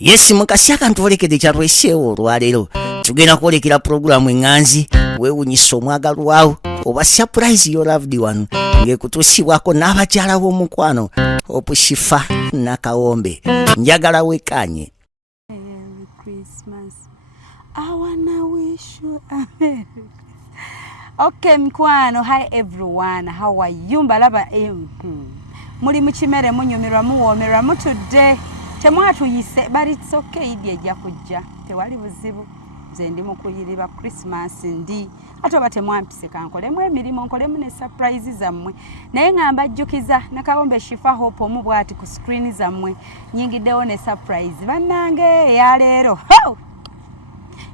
Yes mukasi akantuolekede kyatweseewo olwaleero tugenda kwolekera pulogulaamu eŋŋanzi weewunyisa omwagalwawo oba surprise your loved one ng'ekutuusibwako n'abakyala b'omukwano Opushifa Nakawombe njagala wekanye. Merry Christmas. I wanna wish you a Merry Christmas. Okay mkwano, hi everyone, how are you? Mbalaba muli mukimere munyumirwa muwoomerwa mutudde temwatuyise but it's okay idi ejja kujja tewali buzibu nze ndi mukuyirira Christmas ndi ate oba temwampise kankolemu emirimu nkolemu ne surprise zammwe naye ngamba jjukiza Nakawombe Shifa Hope omu bwati ku screen zammwe nyingiddewo ne surprise bannange ya leero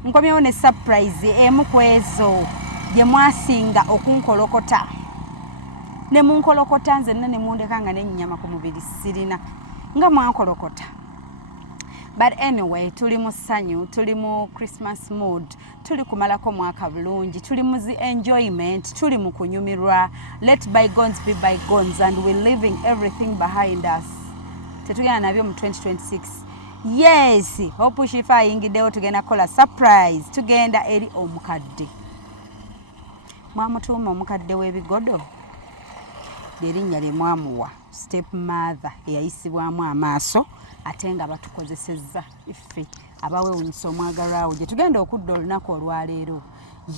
nkomyewo ne surprise emu ku ezo gye mwasinga okunkolokota ne munkolokota nzenna ne mundekanga n'ennyama ku mubiri sirina nga mwankolokota. But anyway, tuli mu ssanyu, tuli mu Christmas mood, tuli kumalako mwaka bulungi, tuli mu enjoyment, tuli mu kunyumirwa. Let bygones be bygones and we're leaving everything behind us. Tetugenda nabyo mu 2026. Yes, Hope Shifa ayingiddewo tugenda kola surprise, tugenda eri omukadde. Mwamutuuma omukadde w'ebigodo erinnya lye mwamuwa step mother eyayisibwamu amaaso ate nga batukozesezza iffe abaweewunyisa omwagalwawo gye tugenda okudda olunaku olwaleero.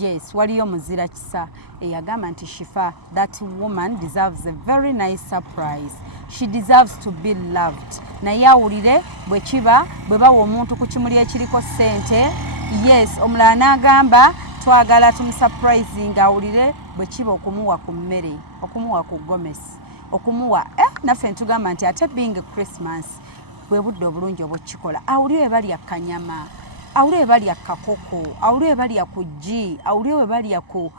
Yes, waliyo muzira kisa eyagamba nti Shifa, that woman deserves a very nice surprise. She deserves to be loved. Naye awulire bwe kiba bwe bawa omuntu ku kimuli ekiriko ssente. Yes, omulala n'agamba twagala tumusurprise nga awulire bwe kiba okumuwa ku mmere, okumuwa ku gomesi, okumuwa naffe ntugamba nti ate being Christmas bwe budde obulungi obwekikola awulire we balya kanyama, awulire we balya kakoko, awulire we balya ku ggi, awulire we balya ku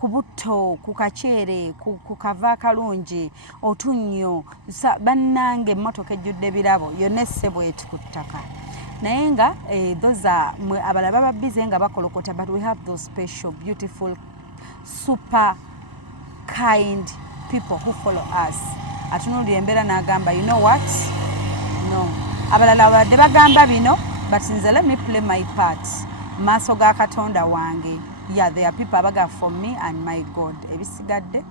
ku butto, ku kaceere, ku kava akalungi, otunnyo bannange emmotoka ejjudde birabo yonna essebo eti ku ttaka. Naye nga those mwe abalala baba busy nga bakolokota, but we have those special beautiful super kind people who follow us. Atunuulira embeera n'agamba you know what, no abalala badde bagamba bino but nze let me play my part maaso ga Katonda wange. Yeah, there are people abaga for me and my God ebisigadde.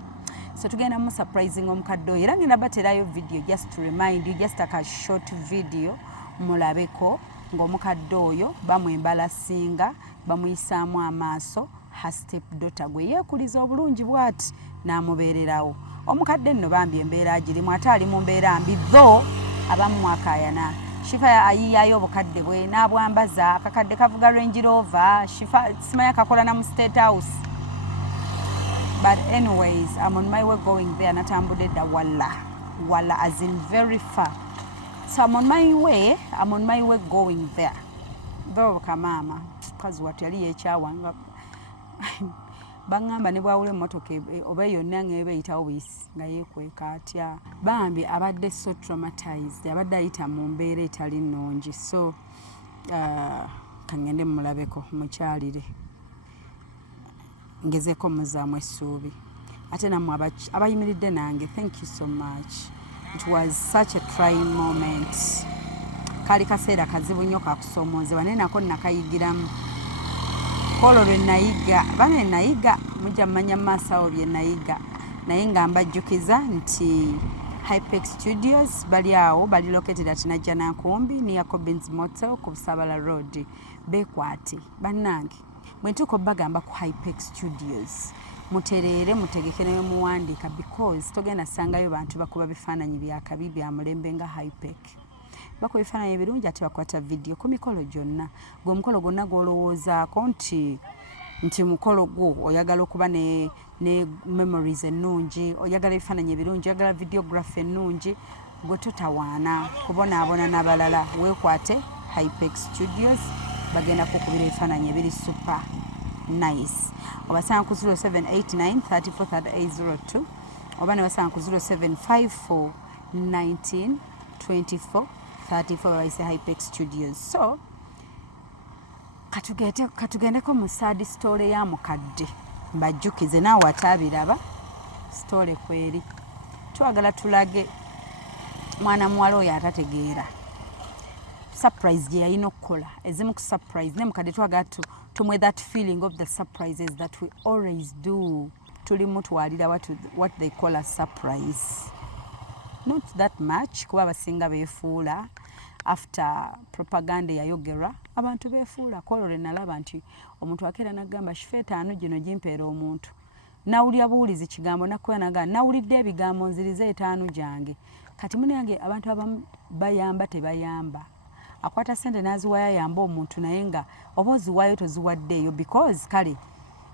So tugenda mu surprising omukadde oyo era ngenda baterayo video just to remind you, just like a short video mulabeko ng'omukadde oyo bamwembalasinga bamuyisaamu amaaso ha step daughter gwe yeekuliza obulungi bw'ati n'amubeererawo. Omukadde nno bambi embeera agirimu ate ali mu mbeera mbi tho abamu mwakaayana. Shifa ayiyayo obukadde bwe n'abwambaza akakadde kavuga Range Rover. Shifa simanya kakola na mu State House. But anyways, I'm on my way going there. Natambudde dda wala as in very far. So I'm on my way going there. Though kamama kazi watu yali yekyawanga bangamba ne bwawule emmotoka oba yonna ng'ebayitawo buyisi nga yeekweka atya. Bambi abadde so traumatized, abadde ayita mu mbeera etali nnungi. So kangende mulabeko mukyalire ngezeeko muzaamu essuubi. Ate nammwe abayimiridde nange, thank you so much. It was such a trying moment. Kali kaseera kazibu nnyo kakusoomoozebwa naye nako nakayigiramu. Kolo lwe nayiga, bane nayiga mujja mmanya maaso awo bye nayiga. Naye nga mbajjukiza nti Hypex Studios bali awo, bali located at Najjanankumbi near Cobbins Motel ku Busabala Road. Bekwate bannange bwe ntuuka bagamba ku Hypex Studios mutereere mutegeke ne muwandiika because togenda sangayo bantu bakuba bifaananyi bya kabi bya mulembe nga Hypex. Bakuba bifaananyi ebirungi ate bakwata video ku mikolo gyonna. Gwe omukolo gwonna gw'olowoozaako nti mukolo gwo oyagala okuba ne memories ennungi, oyagala ebifaananyi ebirungi, oyagala videography ennungi, gwe totawaana kubonaabona n'abalala. Weekwate Hypex Studios bagenda kukubira ebifaananyi ebiri super nice. Obasanga ku 0789 34 3802 oba ne basanga ku 0754 19 24 34 bayise Hypex Studios. So katugendeko mu sad story ya mukadde mbajjukize naawe ataabiraba story kweri. Twagala tulage mwana muwala oyo atategeera surprise gye yalina okukola ezimu ku surprise ne mukadde twagala tumwe that feeling of the surprises that we always do tulimutwalira what they call a surprise. Not that much kuba abasinga beefuula after propaganda yayogerwa abantu beefuula kolole nalaba nti omuntu akeera nagamba shife 5 gino gimpeera omuntu nawulya buulizi kigambo nakuba naga nawulidde ebigambo nzirize 5 gyange kati munange abantu abamu bayamba tebayamba akwata sente naziwaya yamba omuntu naye nga oba oziwayo toziwaddeeyo because kale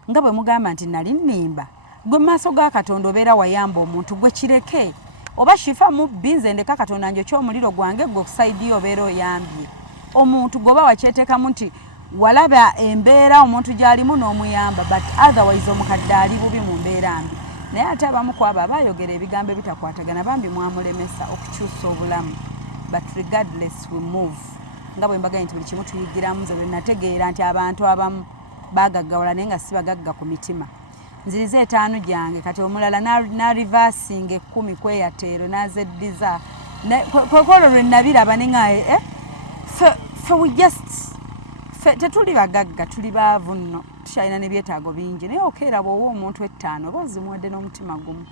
nga bwe mugamba nti nali nnimba gwe maaso ga Katonda obeera wayamba omuntu gwe kireke oba shifa mu binze ndeka Katonda njo ky'omuliro gwange gwe okusaidi obeera oyambye omuntu goba wakyeteekamu nti walaba embeera omuntu gy'alimu n'omuyamba but otherwise omukadde ali bubi mu mbeera mbi naye ate abamu ku abo abayogera ebigambo ebitakwatagana bambi mwamulemesa okukyusa obulamu but regardless we move nga bwe mbaga nti buli kimu tuyigiramu nze lwe nategeera nti abantu abamu bagaggawala naye nga si bagagga ku mitima nzirize 5 gyange kati omulala na reversing 10 kweyateero nazeddiza kwekolo lwe nabiraba nenga fe we just tetuli bagagga tuli baavu nno tukyalina n'ebyetaago bingi naye okeera bw'owa omuntu 5 oba ozimuwadde n'omutima gumu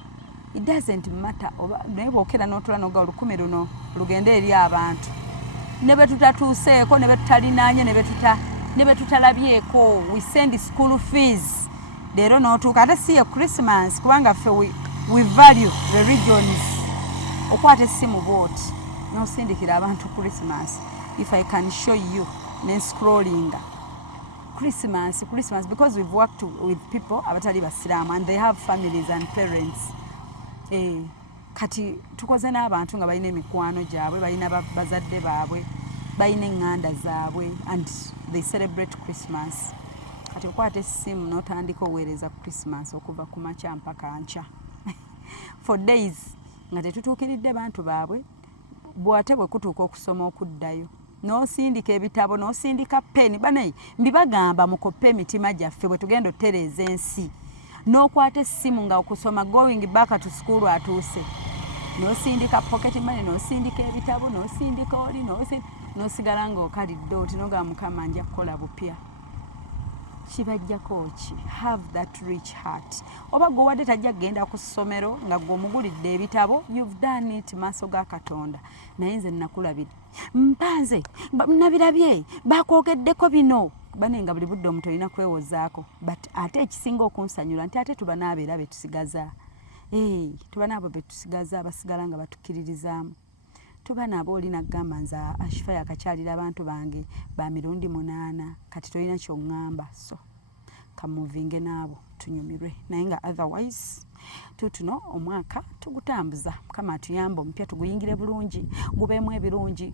it doesn't matter naye bw'okeera n'otula noga 10 luno lugende eri abantu ne bwe tutatuuseeko ne bwe tutalinaanye ne bwe tutalabyeko we send school fees leero n'otuuka ate si ye Christmas kubanga ffe we value religions okwata essimu booti n'osindikira abantu Christmas if I can show you ne scrolling Christmas because we've worked with people abatali basiraamu and they have families and parents kati tukoze n'abantu nga balina emikwano gyabwe balina bazadde baabwe balina eŋŋanda zaabwe and they celebrate Christmas kati okwata essimu n'otandika oweereza Christmas okuva ku makya mpaka nkya for days nga tetutuukiridde bantu baabwe bw'ate bwe kutuuka okusoma okuddayo n'osindika ebitabo n'osindika peni banaye mbibagamba mukoppe emitima gyaffe bwe tugenda otereeza ensi n'okwata essimu nga okusoma going back to school atuuse n'osindika pocket money n'osindika ebitabo n'osindika oli n'osigala ng'okalidde oti n'ogamba Mukama nja kukola bupya kibajjako ki have that rich heart oba gwe wadde tajja kgenda ku ssomero nga gwe omugulidde ebitabo you've done it maaso ga Katonda naye nze nakulabira mpanze nabirabye bakwogeddeko bino banenga buli budde omuntu olina kwewozaako but ate ekisinga okunsanyula nti ate tuba n'abeera betusigaza tuba n'abo betusigaza abasigala nga batukkiririzaamu tuba nabo olina kugamba nze Ashifa yakakyalira abantu bange ba 8 kati tolina ky'oŋŋamba so kamuvinge naabo tunyumirwe naye nga otherwise tutuno omwaka tugutambuza Mukama atuyamba omupya tuguyingire bulungi gubeemu ebirungi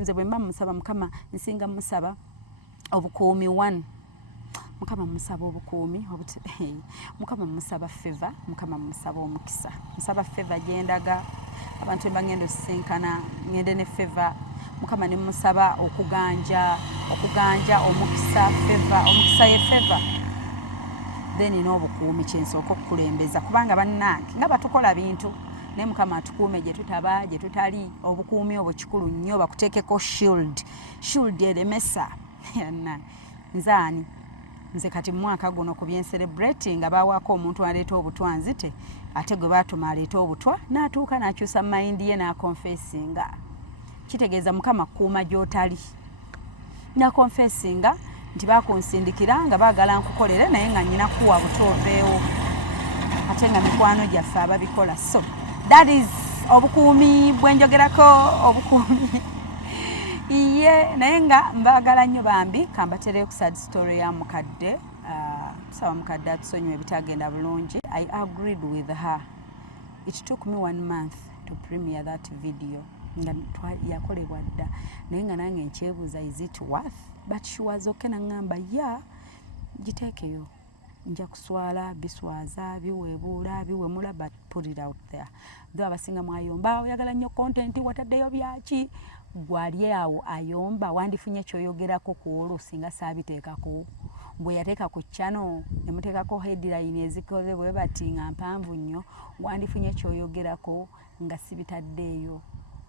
nze bwe mba musaba Mukama nsinga musaba obukuumi 1 Mukama musaba obukuumi Mukama musaba favor Mukama musaba omukisa musaba favor gyendaga abantu bangendo sinkana ngende ne favor Mukama ne musaba okuganja omukisa favor omukisa ye favor then n'obukuumi kyensooka okukulembeza kubanga bannange nga batukola bintu naye Mukama atukuume gye tutaba gye tutali obukuumi obwo kikulu nnyo bakuteekeko shield eremesa nzaani nze kati mwaka guno ku byencelebrating nga bawaako omuntu aleeta obutwa nzite ate gwe baatuma aleeta obutwa n'atuuka n'akyusa mayindi ye n'akonfesinga kitegeeza Mukama kuuma gy'otali n'akonfesinga nti baakunsindikira nga baagala nkukolere naye nga nnyina kuwa buto oveewo ate nga mikwano gyaffe ababikola so that is obukuumi bwenjogerako obukuumi iye naye nga mbaagala nnyo bambi kambatereyo ku sad story ya mukadde saba mukadde atusonyiwa ebitagenda bulungi I agreed with her it took me 1 month to premiere that video nga yakolebwa dda naye nga nange nkyebuuza is it worth but she was okay nangamba giteekeyo nja kuswala biswaza biweebuula biwemula but put it out there though abasinga mwayomba oyagala nnyo content wataddeyo byaki gwali awo ayomba wandifunye kyoyogerako kuwolo singa saabiteekako bwe yateeka ku channel emuteekako headline ezikoze bwe bati nga mpanvu nnyo wandifunye kyoyogerako nga sibitaddeeyo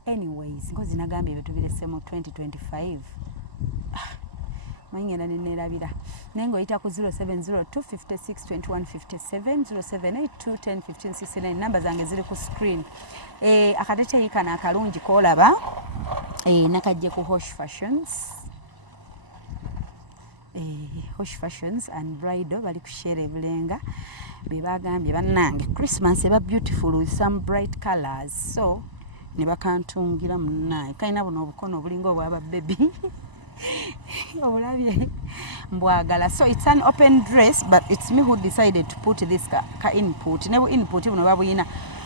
anyways ngozi nagambye betubirese mu 2025 manyera nenerabira nengo ita ku 0702562157 0782101569 namba zange ziri ku screen akatete yikana akalungi kolaba nakajje ku Hosh Fashions and Bridal bali kushare bulenga bebagambye bannange Christmas eba beautiful with some bright colors so ne bakantungira munnaye kaina buno obukono obulinga obwaba baby obulabye mbwagala so it's an open dress but it's me who decided to put this ka input nebo input buno babuyina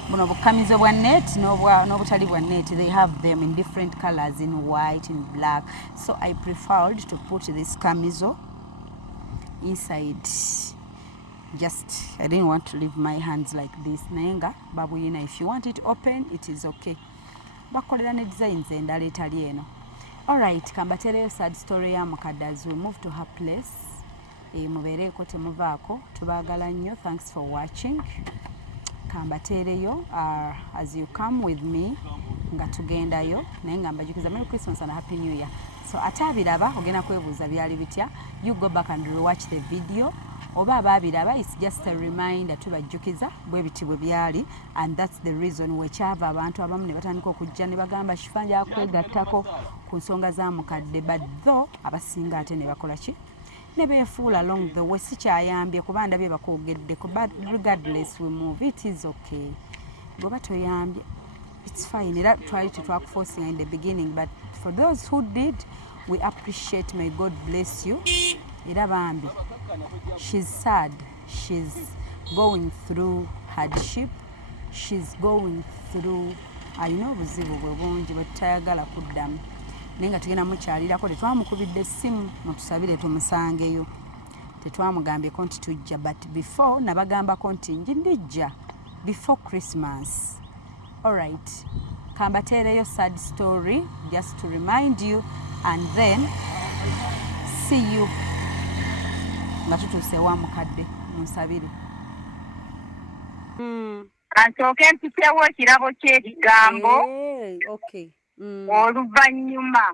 buno bukamizo bwa net n'obutali bwa net they have them in different colors in white in black so I preferred to put this kamizo inside just I didn't want to leave my hands like this nenga babuyina if you want it open it is okay bakolera ne designs endala etali eno alright kambatereyo sad story ya mukadde as we move to her place mubeereko temuvaako tubaagala nnyo thanks for watching kambatereyo as you come with me nga tugendayo naye nga mbajukiza Merry Christmas and Happy New Year so ate abiraba ogenda kwebuuza byali bitya you go back and rewatch the video oba ababiraba it's just a reminder tubajjukiza bwe biti bwe byali and that's the reason wekyava abantu abamu ne batandika okujja ne bagamba kifanja kwegattako ku nsonga za mukadde but though abasinga ate ne bakola ki ne beefuula along the way sikyayambye kuba ndabye bakwogeddeko but regardless we move it is okay bw'oba toyambye it's fine era twali tetwakuforcing in the beginning but for those who did we appreciate may God bless you era bambi she's sad she's going through hardship she's going through alina obuzibu bwe bungi bwe tutayagala kuddamu naye nga tugenda mukyalirako tetwamukubidde essimu mutusabire tumusangeyo tetwamugambyeko nti tujja but before nabagambako nti njindijja before Christmas alright kambateereyo sad story just to remind you and then see you nga tutuuse wa mukadde munsabire kansooke mpisewo ekirabo ky'ebigambo okay oluvannyuma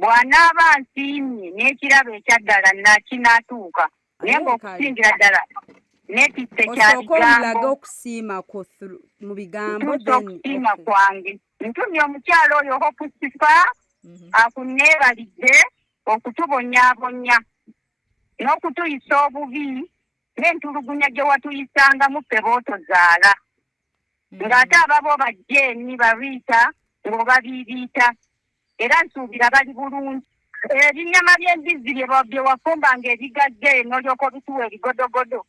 bw'anaaba nsiimye n'ekirabo ekyaddala nakinatuuka naye ng'okusingira ddala netisse kya bigambo okusiima mu bigambo okusiima kwange ntumye omukyalo oyo Hopusifa akunneebalidde okutubonyaabonya n'okutuyisa obubi n'entulugunya gye watuyisangamu ffe b'otozaala ng'ate ababo bajjeeni babiita ng'obabiibiita era nsuubira bali bulungi ebinyama by'embizzi bye wafumbanga ebigagge n'olyoka obituwa ebigodogodo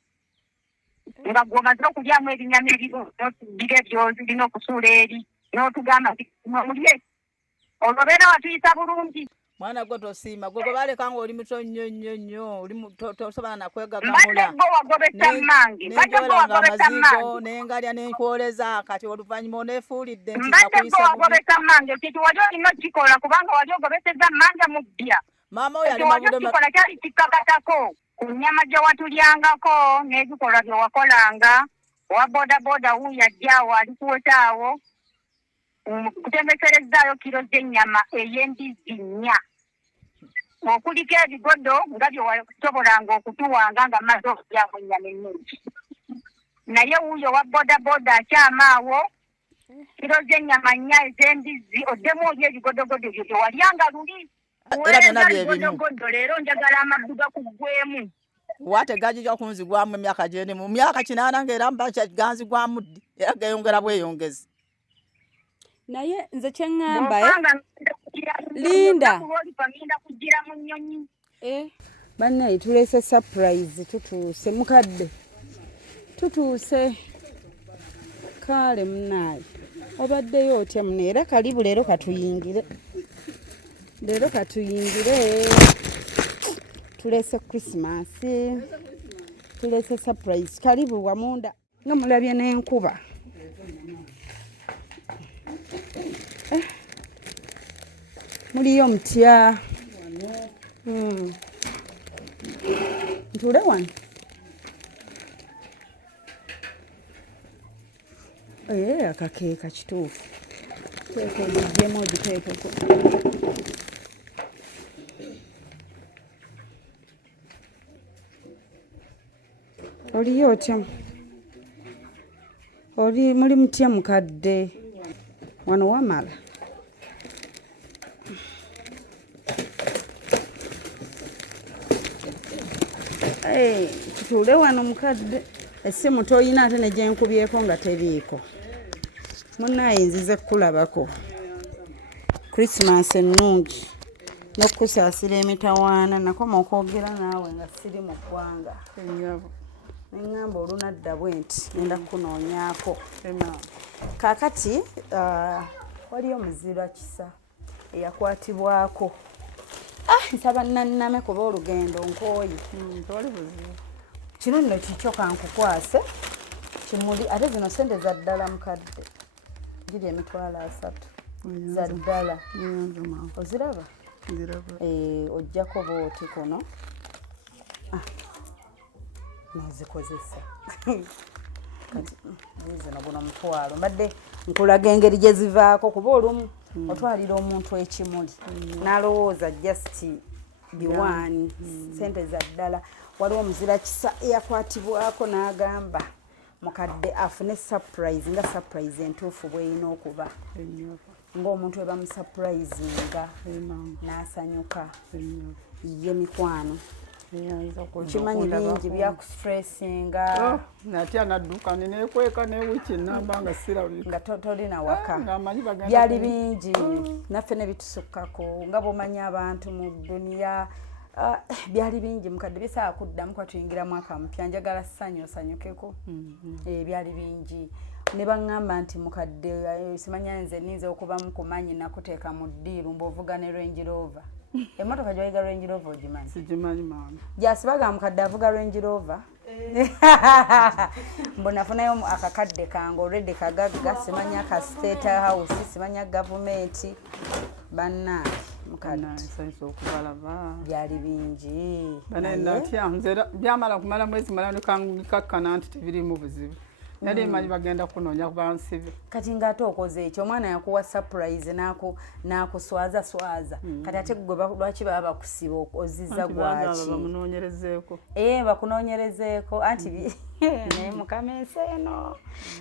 nga gw'omaze okulyamu ebinyama n'otuddira ebyozirina okusuula eri n'otugamba mulye olwobeera watuyisa bulungi mwana gwe tosiima gwe gwe baleka ng'oli muto nnyo oli tosobola nakwegagamula mbadde wagobesa mmange nengalya nenkwoleza kati oluvannyuma oneefuulidde nti mbadde wagobesa mmange kiti wali olina okikola kubanga wali ogobeseza mmange mu bbya maama oyo ali wali okikola kyali kikkakatako ku nnyama gye watulyangako n'ebikolwa bye wakolanga owa bodaboda wuuyo ajjaawo ali kuwetaawo kutembeserezaayo kiro z'ennyama ey'embizzi nnya okuliko ebigodo nga bye wasobolanga okutuwanga nga maze okulyamu ennyama ennungi naye wuuyo wa bodaboda akyamaawo kiro z'ennyama nnya ez'embizzi oddemu oli ebigodogodo byo bye walyanga luli weereza bigodogodo leero njagala amaddu gakuggwemu wate gajija kunzigwamu emyaka gyeni mu myaka 8 ng'era mba ganzigwamu ddi era geeyongera bweyongezi naye nze kyeŋŋamba Linda bannaye tuleese surprise tutuuse mukadde tutuuse kale munaaye obaddeyo otya muno era kalibu leero katuyingire tuleese Christmas tuleese surprise kalibu wamunda nga mulabye n'enkuba muliyo mutya ntule wano akakeeka kituufu Teeka ogigyemu ogiteekeko. Oliyo otya? Muli mutya mukadde? Wano wamala? Tutuule wano mukadde. Essimu toyina ate ne gye nkubyeko nga teriiko. Munnaye nzize kulabako. Christmas ennungi n'okusaasira emitawaana nakoma okwogera naawe nga siri mu ggwanga. Neŋŋamba olunadda bwe nti ngenda kukunoonyaako. Kaakati waliyo muzira kisa eyakwatibwako. Nsaba nnanname kuba olugendo nkooye. Tewali buzibu. Kino nno kikyo kankukwase kimuli ate zino sente za ddala mukadde. Giri emitwalo 3 za ddala. Oziraba? Nziraba. Ojjako booti kuno. Nozikozesa. Kati zino guno mutwalo. Mbadde nkulaga engeri gye zivaako kuba olumu otwalira omuntu ekimuli n'alowooza just biwaani sente za ddala. Waliwo omuzira kisa eyakwatibwako n'agamba mukadde afune surprise nga surprise entuufu bw'erina okuba. Ng'omuntu we bamusupurayizinga n'asanyuka ye mikwano. Okimanyi bingi byakusiresinga. Natya nadduka neneekweka n'ewiki namba nga sirabika. Nga tolina waka. Ng'amanyi bagenda. Byali bingi. Naffe ne bitusukkako nga bw'omanyi abantu mu dduniya. Byali bingi mukadde bisaa kuddamu kwa tuyingira mwaka mpya njagala ssanyu osanyukeko. Byali bingi. Ne baŋŋamba nti mukadde simanya nze ninza okuba mukumanyi nakuteeka mu ddiiru mb'ovuga ne Range Rover. Emmotoka gy'oyiga Range Rover ogimanyi? Sigimanyi maama. Gyasibaga mukadde avuga Range Rover. Mbonafunayo akakadde kange already kagagga simanya ka State House simanya gavumenti bannange mukadde. Byali bingi. Natya nze byamala kumala mwezi malano kankakkana nti tebirimu buzibu. Nali manyi bagenda kunoonya kuba nsibe. Kati ng'ate okoze ekyo omwana yakuwa surprise n'akuswaza. Kati ate gwe lwaki baba bakusiba ozizza gwaki? Bamunoonyerezeeko. Bakunoonyerezeeko anti naye mukama ensi eno.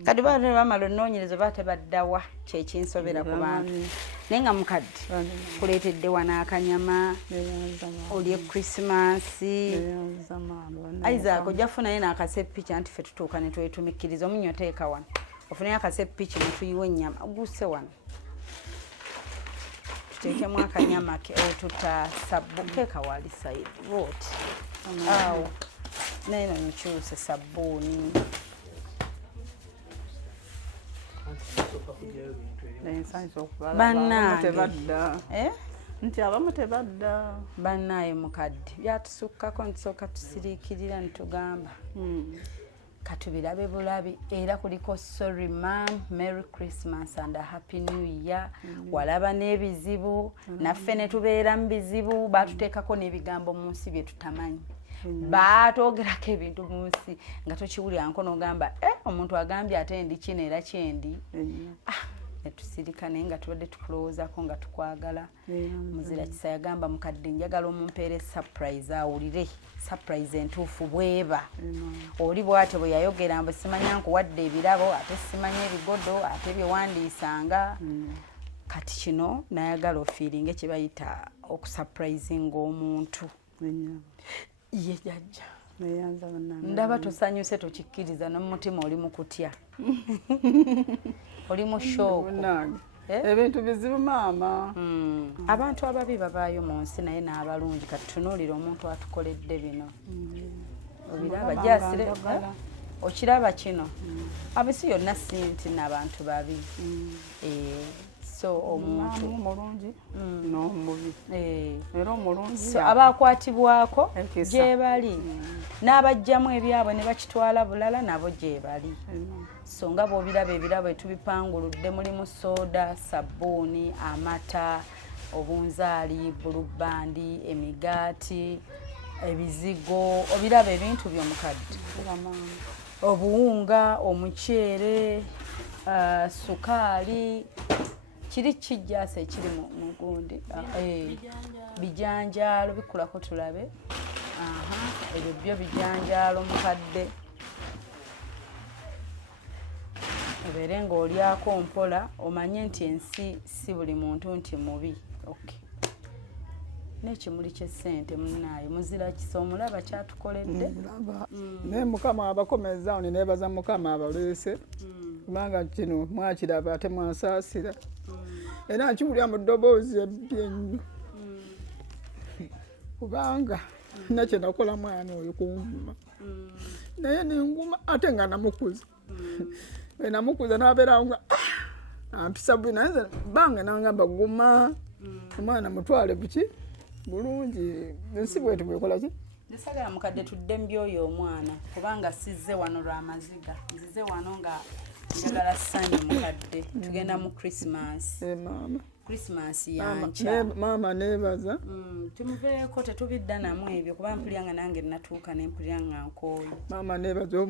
Kati bamala onoonyereza baate baddawa kyekinsobera ku bantu. Naye nga mukadde kuleetedde wano akanyama olye Christmas. Isaac ojja kufunayo n'akaseppiki anti ffe tutuuka ne twetumikkiriza omunnyo teeka wano. Ofunayo akaseppiki ne tuyiwa ennyama oguse wano. Tuteekemu akanyama tuta sabbu keeka wali sayidi booti. Awo naye no nkyuse sabbuuni. Bannange nti abamu tebadda. Bannaaye mukadde byatusukkako nsooka tusiriikirira nitugamba katubirabe bulabi era kuliko sorry ma'am, Merry Christmas and a Happy New Year. Walaba n'ebizibu naffe ne tubeera mu bizibu baatuteekako n'ebigambo mu nsi bye tutamanyi. Baatwogerako ebintu mu nsi nga tokiwulira nko n'ogamba omuntu agambye ate ndi kino era kyendi. Netusirika naye nga tubadde tukulowoozako nga tukwagala. Muzira kisa yagamba mukadde njagala omumpeere surprise awulire surprise entuufu bweba. Oli bw'atyo bwe yayogera mbu simanya nkuwadde ebirabo ate simanya ebigodo ate byewandiisanga. Kati kino nayagala ofiiringe kye bayita okusurprisinga omuntu. Ye jjajja. Ndaba tosanyuse tokikkiriza n'omutima oli mu kutya. Oli mu shooku. Ebintu bizibu maama. Abantu ababi babaayo mu nsi naye n'abalungi kati tunuulira omuntu atukoledde bino. Obiraba gyasire okiraba kino. Abisi yonna si nti n'abantu babi. So omuntu omulungi n'omubi. Era omulungi abaakwatibwako gye bali n'abajjamu ebyabwe ne bakitwala bulala nabo gye bali. So nga bw'obiraba ebirabo etubipanguludde mulimu soda, sabbuuni, amata, obunzaali, bulubandi, emigaati, ebizigo, obiraba ebintu by'omukadde. Obuwunga, omuceere, sukaali, kiri kijjasa ekiri mu gundi bijanjaalo bikulako tulabe ebyo byo bijanjaalo mukadde obeere ng'olyako mpola omanye nti ensi si buli muntu nti mubi okay. N'ekimuli ky'essente munnaayo muzira kisa omulaba kyatukoledde naye mukama abakomeza oni neebaza mukama abaleese kubanga kino mwakiraba ate mwasaasira era nkiwulira mu ddoboozi ebbye ennyo kubanga nakye nakola mwana oyo kunvuma naye nenguma ate nga namukuza namukuza n'abeerawo nga ampisa buli naye bange nangamba guma omwana mutwale buki bulungi ensi bweti bwekola ki ndisagala mukadde tudde mbyoyo omwana kubanga sizze wano lw'amaziga nzize wano nga njagala ssanyu mukadde tugenda mu Christmas mama Christmas yankya mama neebaza tumuveeko tetubidda namu ebyo kuba mpulira nga nange natuuka ne mpulira nga nkooye mama neebaza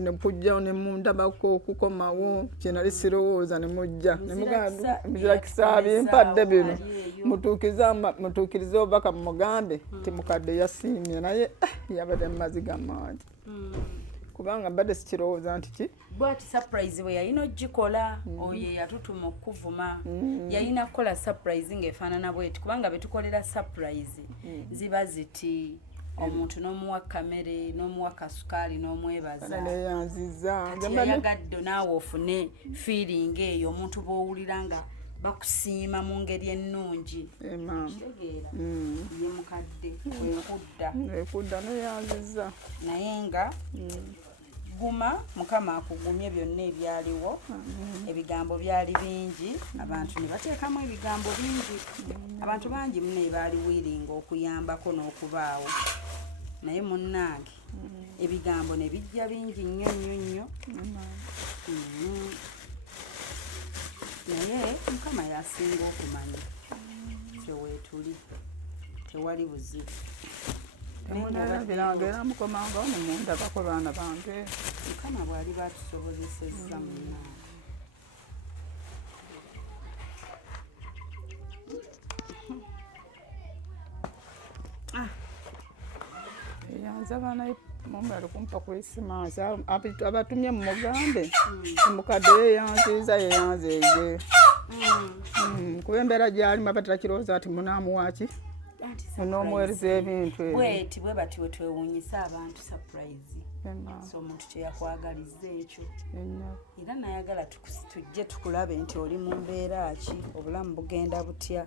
nekujjawo ne mundabako okukomawo kyenali sirowooza ne mujja nemuzira kisaabi mpadde bino mutuukirize obubaka mumugambe ti mukadde yasiimye naye yabadde mu maziga mangi kubanga mbadde sikirowooza nti ki bwati surprise bwe yalina ogikola oyo yatutuma okuvuma yalina kukola surprise ng'efaanana bweti kubanga betukolera surprise ziba ziti omuntu n'omuwa kamere n'omuwa kasukaali n'omwebaza neyanziza yayagadde naawe ofune feeling eyo omuntu b'owulira nga bakusiima mu ngeri ennungi kitegeera ye mukadde ekudda neyanziza naye nga guma mukama akugumye byonna ebyaliwo ebigambo byali bingi abantu ne bateekamu ebigambo bingi abantu bangi munaye baali wiringa okuyambako n'okubaawo naye munnange ebigambo ne bijja bingi nnyo nnyo nnyo naye mukama yasinga okumanya kyeweetuli tewali buzibu munalabiranga era mukomanga ono mundabako baana bange mukama bwali batusobozesezza munnange eyanza abaana mumba ali kumpa Christmas abatumye mu mugambe omukadde yeyanziza yeyanzeeye kuba embeera gyalimu abaterakirowooza nti munaamuwaki n'omuweereza ebintu ebyo bweti bwe bati bwe twewuunyisa abantu surprise so omuntu kyeyakwagaliza ekyo era nayagala tujje tukulabe nti oli mu mbeera ki obulamu bugenda butya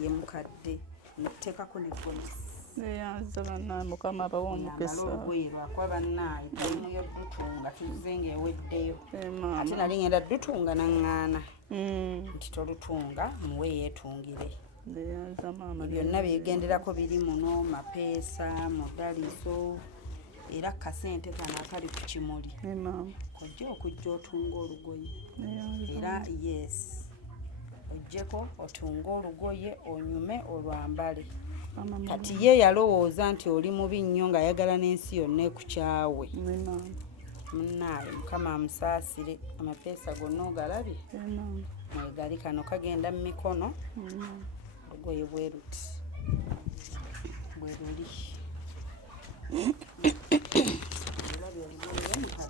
ye mukadde nekuteekako negomesi neyanza bannaye mukama abawa omukisa olugoye lwakuba bannaye talimu yoddutunga tuze ngaeweddeyo ate nali ngenda ddutunga naŋŋaana nti tolutunga muwe yeetungire byonna byegenderako biri muno mapeesa mudalizo era kasente kano akali ku kimuli ojja okujja otunga olugoye era yes ojjeko otunga olugoye onyume olwambale kati ye yalowooza nti oli mubi nnyo ng'ayagala n'ensi yonna ekukyawe munnaaye mukama amusaasire amapeesa gonna ogalabye mwegali kano kagenda mu mikono olugoye bweruti bweruli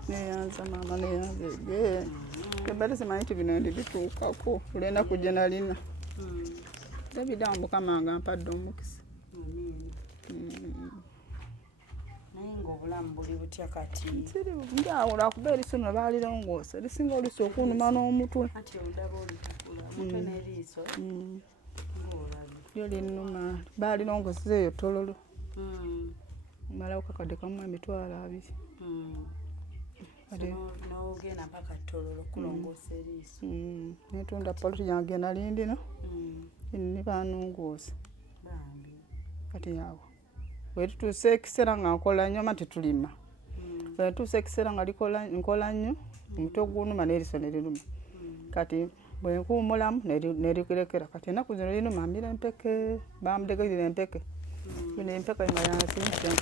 neyanza maama neyanza kebali simanyi ti bino ndibituukako olenda kujja nalina ebiddamu mukama nga mpadde omukisa naye ngaobulamu buli butya kati njawula akuba erisono baalirongoosa lisinga oluusi okunuma n'omutwe ati oludaba olutukula omutwe n'eriiso lyo linnuma baalirongoosa eyo tololo malawo kakadde kamu emitwalo 2 n'ogenda mpaka ttololo kulongoosa eriiso netunda poloti yange nali ndino ni baanongoosa kati yawo bwetutuuse ekiseera nga nkola nnyo ama tetulima bwetutuuse ekiseera nga nkola nnyo omutwe gunuma n'eriiso neriruma kati bwe nkuwumulamu nerikurekera kati ennaku zino linuma mbira empeke bamutegekera empeke bino empeke nga yansinsi ya 14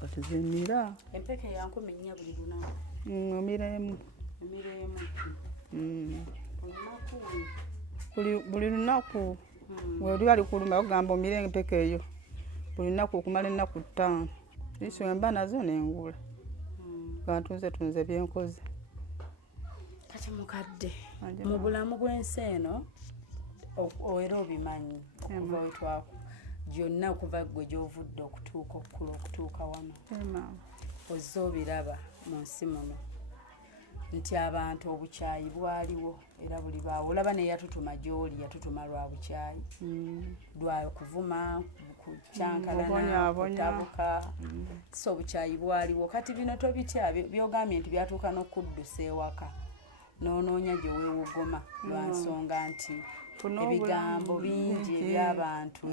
kati zimira empeke ya 14 buli lunaku omiremu buli lunaku weli ali kuluma ogamba omirenge peka eyo buli lunaku okumala ennaku 5 iso emba nazo nengula tunze byenkoze. Kati mukadde mu bulamu bw'ensi eno era obimanyi okuva wetwaku gyonna okuva gwe gy'ovudde okutuuka okkula okutuuka wano ozze obiraba mu nsi muno nti abantu obukyayi bwaliwo era buli baawo olaba neyatutuma gy'oli yatutuma lwa bukyayi lwa kuvuma kucyankalana kutabuka so obukyayi bwaliwo kati bino tobitya byogambye nti byatuuka n'okuddusa ewaka n'onoonya gye weewogoma lwa nsonga nti ebigambo bingi eby'abantu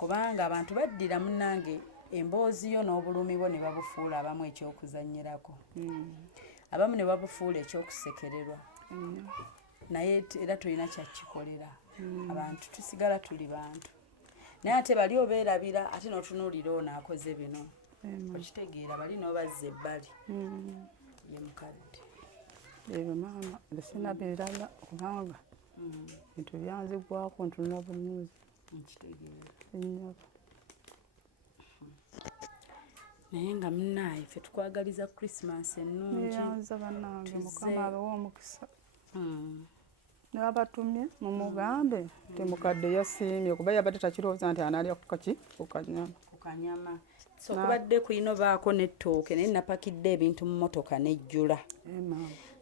kubanga abantu baddira munnange emboozi yo n'obulumi bwo ne babufuula abamu ekyokuzannyirako abamu ne babufuula ekyokusekererwa naye era tulina kyakikolera abantu tusigala tuli bantu naye ate bali obeerabira ate n'otunuulira ono akoze bino okitegeera bali n'obazza ebbali ye mukadde ebyo maama bisina birala kubanga bintu byanzigwako ntunula bunyuzi nkitegeera naye nga munnaaye ffe tukwagaliza Christmas ennungi yanza bannange mukama abawa omukisa ne babatumye mumugambe temukadde yasiimye kuba yabadde takirowooza nti analya ku kanyama so kubadde kuino baako n'ettooke naye napakidde ebintu mu motoka nejjula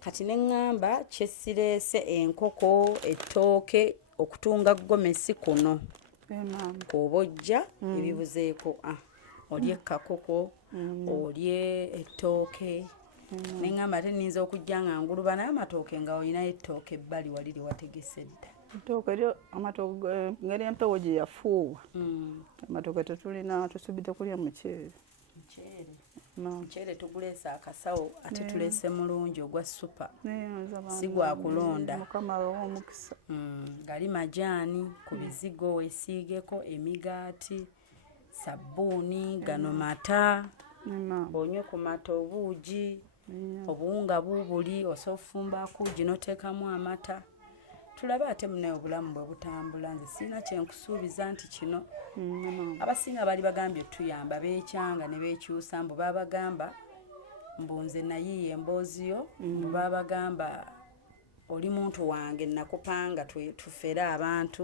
kati neŋŋamba kyesireese enkoko ettooke okutunga gomesi kuno kobojja ebibuzeeko olye ekkakoko olye ettooke neŋŋamba ate nninza okujja nga nguluba naye amatooke nga olinayo ettooke ebbali wali liwategese dda ettooke eryo amatooke ngeri empewo gye yafuuwa amatooke tetulina tusubidde kulya muceere muceere tuguleese akasawo ate tuleese mulungi ogwa supa si gwa kulonda mukama abawa omukisa gali majaani ku bizigo weesiigeko emigaati sabbuuni gano mata onywe ku mata obuugi obuwunga buubuli osobola ofumbaku gino oteekamu amata tulabe ate munaye obulamu bwe butambula nze sirina kyenkusuubiza nti kino abasinga bali bagambye tuyamba beekyanga ne beekyusa mbu babagamba mbu nze nayiiya emboozi yo mbu babagamba oli muntu wange nakupanga tufere abantu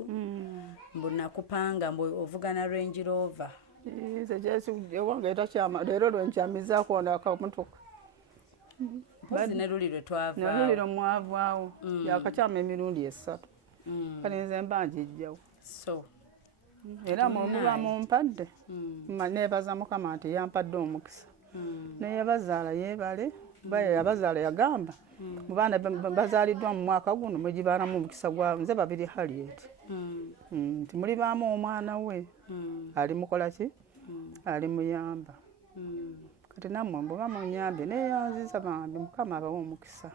mbu nakupanga mbu ovugana Range Rover nze wange etakyama leero lwenkyamizaako nakamotoka ne luli lwe twava naluliro mwavaawo yakakyama emirundi 3 kale nze mba njijjawo so era muba mumpadde neebaza mukama nti yampadde omukisa neyebazaala yeebale baye yabazaala yagamba mu baana bazaaliddwa mu mwaka guno mugibaalamu omukisa gwa nze babiri Harriet nti muli baamu omwana we ali mukola ki ali muyamba kati nammwe mbuba munyambe neyanziza bambi mukama abawa omukisa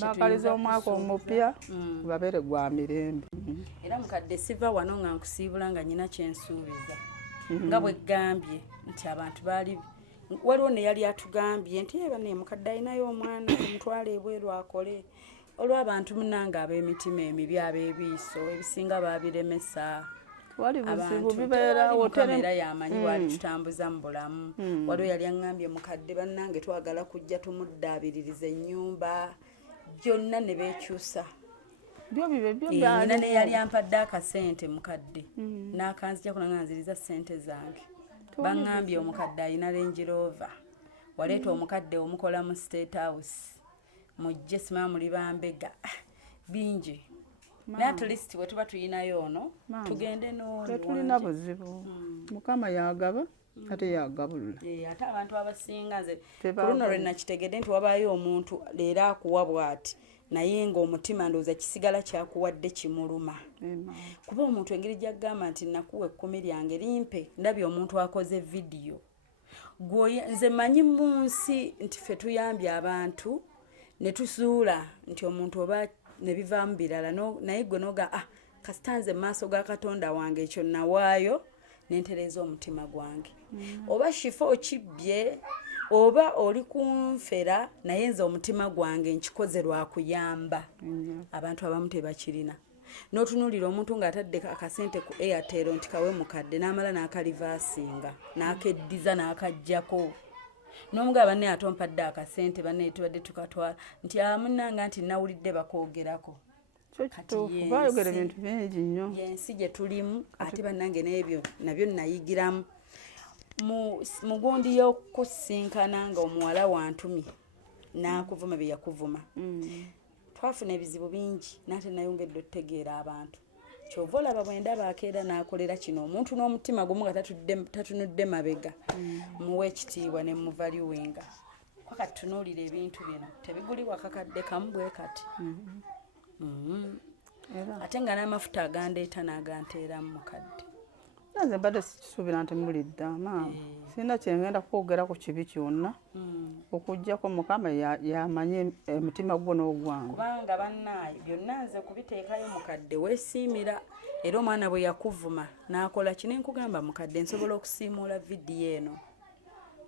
bakaliza omwaka omupya babeere gwa mirembe era mukadde siva wano nga nkusiibula nga nyina kyensuubiza nga bwe gambye nti abantu baali waliwo ne yali atugambye nti yebane mukadde alinayo omwana omutwala ebweru akole olw'abantu munange ab'emitima emibi ab'ebiiso ebisinga babiremesa wali buzibu bibeerawo era yamanyi wali tutambuza mu bulamu waliwo yali aŋŋambye mukadde bannange twagala kujja tumuddaabiririza ennyumba byonna ne beekyusa nyina ne yali ampadde akasente mukadde n'akanzijako naŋŋanziriza ssente zange baŋŋambye omukadde alina Range Rover waleeta omukadde omukola mu State House mujje simaa muli bambega bingi naye at least bwe tuba tuyinayo ono tugende tetulina buzibu mukama yagaba ate yagabulula ate abantu abasinga nze kuluno lwe nakitegedde nti wabaayo omuntu leero akuwa bw'ati naye ng'omutima ndowooza kisigala kyakuwadde kimuluma kuba omuntu engeri gyagamba nti nakuwa 10 lyange limpe ndabye omuntu akoze vidiyo nze manyi mu nsi nti ffe tuyambye abantu ne tusuula nti omuntu oba ne bivaamu birala naye gwe noga kasitanze mu maaso ga Katonda wange ekyo nawaayo nentereeza omutima gwange oba shifo okibbye oba oli kunfera naye nze omutima gwange nkikoze lwakuyamba abantu abamu tebakirina n'otunuulira omuntu ng'atadde akasente ku Airtel nti kawe mukadde n'amala n'akalivaasinga n'akeddiza n'akaggyako n'omugaba banne atompadde akasente banne tubadde tukatwala nti amunanga nti nawulidde bakoogerako bayogera ebintu bingi nnyo yensi gye tulimu ate bannange n'ebyo nabyo nayigiramu mu gundi y'okusinkana nga omuwala wantumi n'akuvuma bye yakuvuma twafuna ebizibu bingi n'ate nayongedde otutegeera abantu kyova olaba bwe ndaba akeera n'akolera kino omuntu n'omutima gumu nga tatunudde mabega muwe ekitiibwa ne muvaluwinga kwakati tunuulira ebintu bino tebigulibwa kakadde kamu bwe kati ate nga n'amafuta agandeeta n'aganteeramu mukadde nze mbadde sikisuubira nti mulidda maama sirina kyengenda kwogera ku kibi kyonna okuggyako mukama yamanye omutima gwo n'ogwange kubanga bannaaye byonna nze kubiteekayo mukadde weesiimira era omwana bwe yakuvuma n'akola kino nkugamba mukadde nsobola okusiimuula vidiyo eno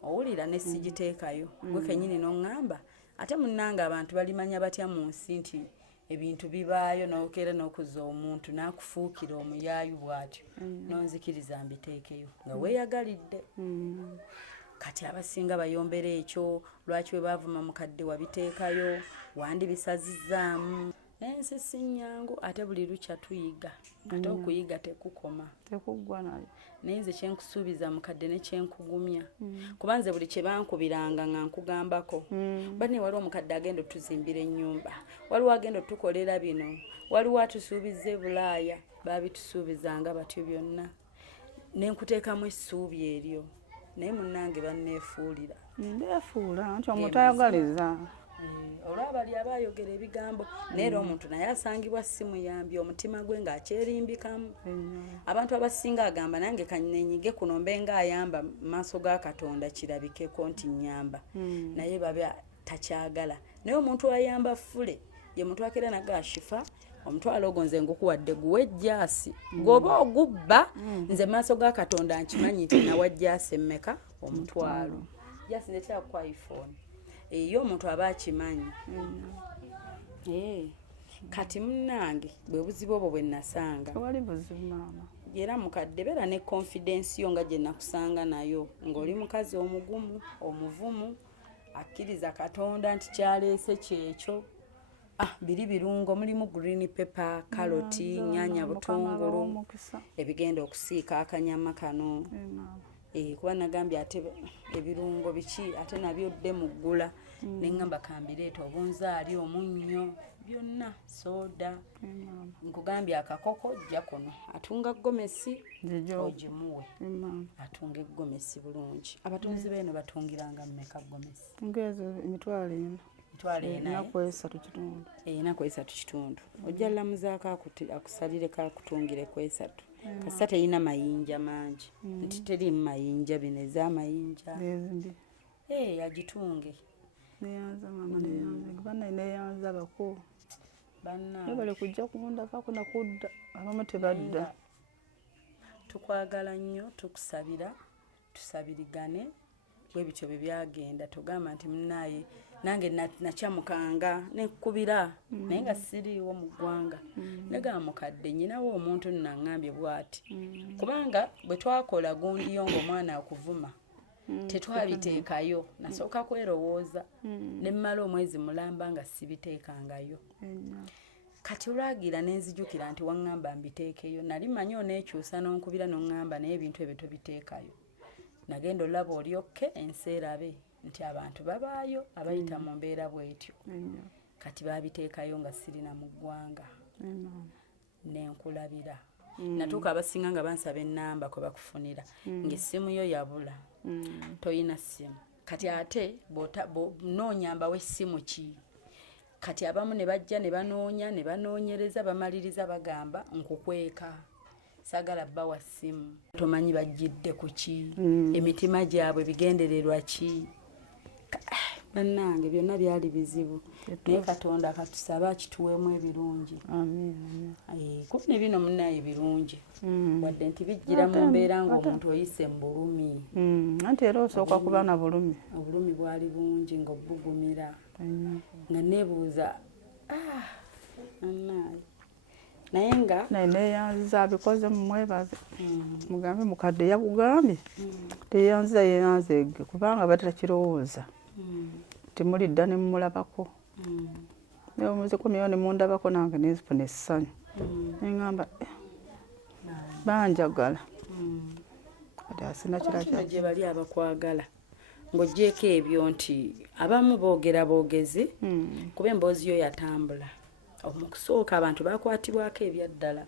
owulira ne sigiteekayo gwe kennyini n'oŋŋamba ate munnange abantu balimanya batya mu nsi nti ebintu bibaayo n'okeera n'okuzza omuntu n'akufuukira omuyaayu bw'atyo nonzikiriza mbiteekeyo nga weeyagalidde kati abasinga bayombera ekyo lwaki we baavuma mukadde wabiteekayo wandibisazizaamu n'ensi si nnyangu ate buli lukya tuyiga ate okuyiga tekukoma tekuggwa nayo naye nze kyenkusuubiza mukadde ne kyenkugumya kuba nze buli kye bankubiranga nga nkugambako banne waliwo omukadde agenda otuzimbira ennyumba waliwo agenda otukolera bino waliwo atusuubiza Bulaaya baabitusuubizanga batyo byonna nenkuteekamu essuubi eryo naye munnange banneefuulira ndeefuula nti omuntu ayagaliza olwaba bali abayogera ebigambo naye era omuntu naye asangibwa si muyambi omutima gwe ng'akyerimbikamu abantu abasinga agamba nange kannenyige kuno mbe ng'ayamba mu maaso ga Katonda kirabikeko nti nnyamba naye baba takyagala naye omuntu ayamba fule ye muntu akeera nagashifa omutwalo ogwo nze ngukuwadde guwe ejjaasi gwoba ogubba nze mu maaso ga Katonda nkimanyi nti nawa ejjaasi emmeka omutwalo jaasi ndetera ku iPhone eyo omuntu aba akimanyi kati munnange bwe buzibu obwo bwe nasanga wali buzibu maama era mukadde beera ne confidence yo nga gye nakusanga nayo ng'oli mukazi omugumu omuvumu akkiriza Katonda nti kyaleese kyekyo biri birungo mulimu green pepper karoti nyanya butungulu ebigenda okusiika akanyama kano kuba nagambye ate ebirungo biki ate nabyo dde muggula neŋŋamba kambireeta obunzaali omunnyo byonna soda nkugambye akakoko jja kuno atunga gomesi ogimuwe atunga eggomesi bulungi abatunzi beeno batungiranga mmeka gomesi ngezo emitwalo eno enaku esatu kitundu ojja lamuzaako akusalire kakutungire ku esatu kasa terina mayinja mangi nti terimu mayinja bino ez'amayinja agitunge neyanza mama neyanza bako bali kujja kundakako nakudda abamu tebadda tukwagala nnyo tukusabira tusabirigane bwe bityo bye byagenda tugamba nti munnaye nange nakyamukanga nekkubira naye nga siriiwo mu ggwanga negamba mukadde nyinawo omuntu nnaŋŋambye bw'ati kubanga bwe twakola gundiyo ng'omwana akuvuma tetwabiteekayo nasooka kwerowooza ne mmala omwezi mulamba nga sibiteekangayo kati olwagira nenzijukira nti waŋŋamba mbiteekeyo nali manyi oneekyusa n'onkubira n'oŋŋamba naye ebintu ebyo tobiteekayo nagenda olaba olyokke ensi erabe nti abantu babaayo abayita mu mbeera bwetyo kati babiteekayo nga sirina mu ggwanga nenkulabira natuuka abasinga nga bansaba ennamba kwe bakufunira ng'essimu yo yabula toyina ssimu kati ate noonyambawo essimu ki kati abamu ne bajja ne banoonya ne banoonyereza bamaliriza bagamba nkukweka sagala bawa ssimu tomanyi bajjidde ku ki emitima gyabwe bigendererwa ki bannange byonna byali bizibu naye Katonda katusaba kituweemu ebirungi. Kumne bino munnaye birungi wadde nti bijjira mu mbeera ng'omuntu oyise mu bulumi. Anti era osooka kuba na bulumi. Obulumi bwali bungi ng'obugumira nga neebuuza annaye naye nga naye neeyanziza abikoze mumwebaze mugambe mukadde yakugambye teyeyanziza yeyanzege kubanga batakirowooza timulidda ne mumulabako naye omuzikomeyo ne mundabako nange nezifuna essanyu neŋŋamba banjagala kati asina kirala gye bali abakwagala ng'oggyeko ebyo nti abamu boogera boogezi kuba emboozi yo yatambula. Omukusooka abantu bakwatibwako ebyaddala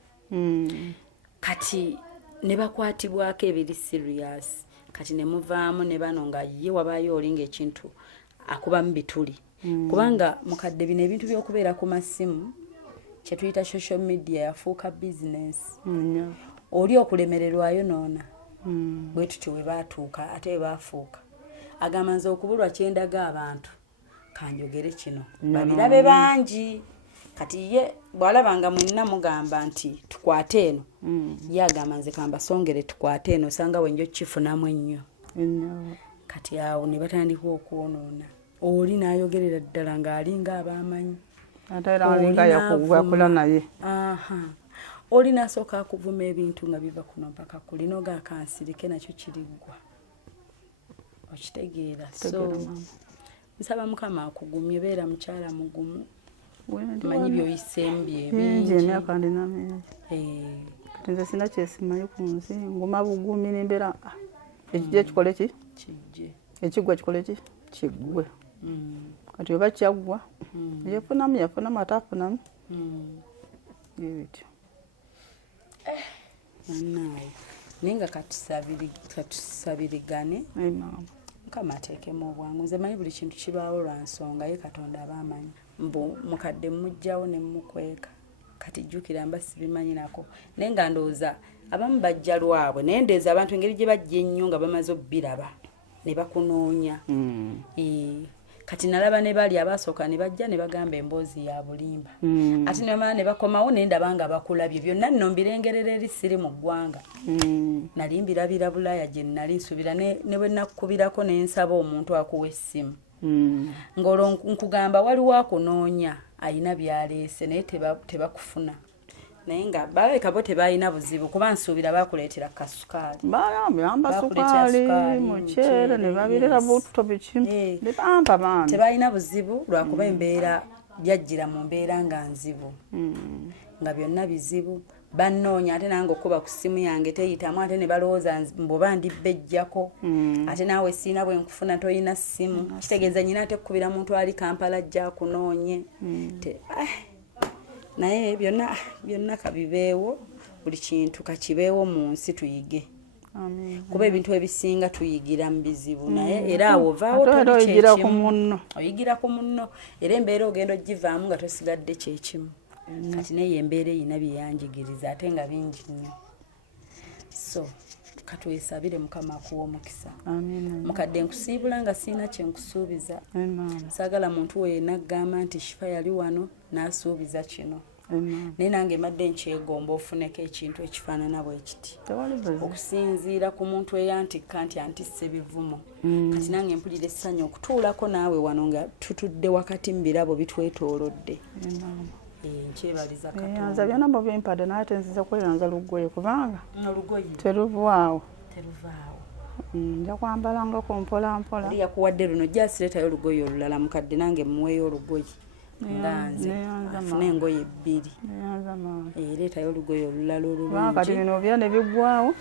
kati ne bakwatibwako ebiri serious kati ne muvaamu ne bano nga ye wabaayo olinga ekintu akubamu bituli kubanga mukadde bino ebintu by'okubeera ku masimu kye tuyita social media yafuuka business. Oli okulemererwayo noona bwe tutyo we baatuuka ate we baafuuka agamba nze okubulwa kyendaga abantu kanjogere kino babirabe bangi kati ye bwalabanga mwenna mugamba nti tukwate eno ye agamba nze kambasongere tukwate eno osanga wenjo kifunamu ennyo kati awo ne batandika okwonoona oli n'ayogerera ddala ng'alinga abaamanyi ate era alinga yakula naye oli n'asooka akuvuma ebintu nga biva kuno mpaka kulino gaakansirike nakyo kiriggwa okitegeera. So nsaba Mukama akugumye beera mukyala mugumu manyi byoyiseemu bingi emyaka ndina mingi kati nze sina kyesimanyi ku nsi nguma bugumi nembeera ekijja kikole ki ekiggwa kikole ki kiggwe kati oba kyaggwa yafunamu ataafunamu ebityo naye naye nga katusabirigane Mukama ateekemu obwangu. Nze manyi buli kintu kibaawo lwa nsonga ye Katonda aba amanyi mbu mukadde mujjawo ne mukweka kati jjukira mba sibimanyi nako naye nga ndowooza abamu bajja lwabwe naye ndeeza abantu engeri gye bajja ennyo nga bamaze obbiraba ne bakunoonya kati nalaba ne bali abasooka ne bajja ne bagamba emboozi ya bulimba ate ne bamala ne bakomawo ne ndaba nga bakulabye byonna nno mbirengerera eri siri mu ggwanga nali mbirabira Bulaaya gye nali nsubira ne bwe nakkubirako ne nsaba omuntu akuwa essimu ng'olwo nkugamba waliwo akunoonya ayina byaleese naye tebakufuna naye nga balabika bo tebalina buzibu kuba nsuubira bakuleetera kasukaali bayamba sukaali muceere ne babirera butto bikimu ne bampa baami tebalina buzibu lwakuba embeera byajjira mu mbeera nga nzibu nga byonna bizibu bannoonya ate nange okuba ku ssimu yange teyitamu ate ne balowooza mboba ndibbejjako ate naawe siina bwe nkufuna toyina ssimu kitegeeza nyina ate kkubira muntu ali Kampala ajja akunoonye naye byonna kabibeewo buli kintu kakibeewo mu nsi tuyige kuba ebintu ebisinga tuyigira mu bizibu naye era awo ovaawo oyigira ku munno oyigira ku munno era embeera ogenda ogivaamu nga tosigadde kyekimu kati naye embeera eyina byeyanjigiriza ate nga bingi nnyo so katwesabire Mukama akuwa omukisa mukadde nkusiibula nga siina kyenkusuubiza saagala muntu we naggamba nti Shifa yali wano n'asuubiza kino naye nange madde nkyegomba ofuneko ekintu ekifaanana bwe kiti okusinziira ku muntu eyantikka nti antisse bivumo kati nange mpulira essanyu okutuulako naawe wano nga tutudde wakati mu birabo bitwetoolodde nkyebaliza Katonda byonna mbu bimpadde naye tenziza kweyanza lugoye kubanga teruvaawo nja kwambalangako mpolampola oli yakuwadde luno jja asireetayo olugoye olulala mukadde nange muweeyo olugoye nganze afune engoye ebbiri ereetayo olugoye olulala olulungi kati bino obya ne biggwawo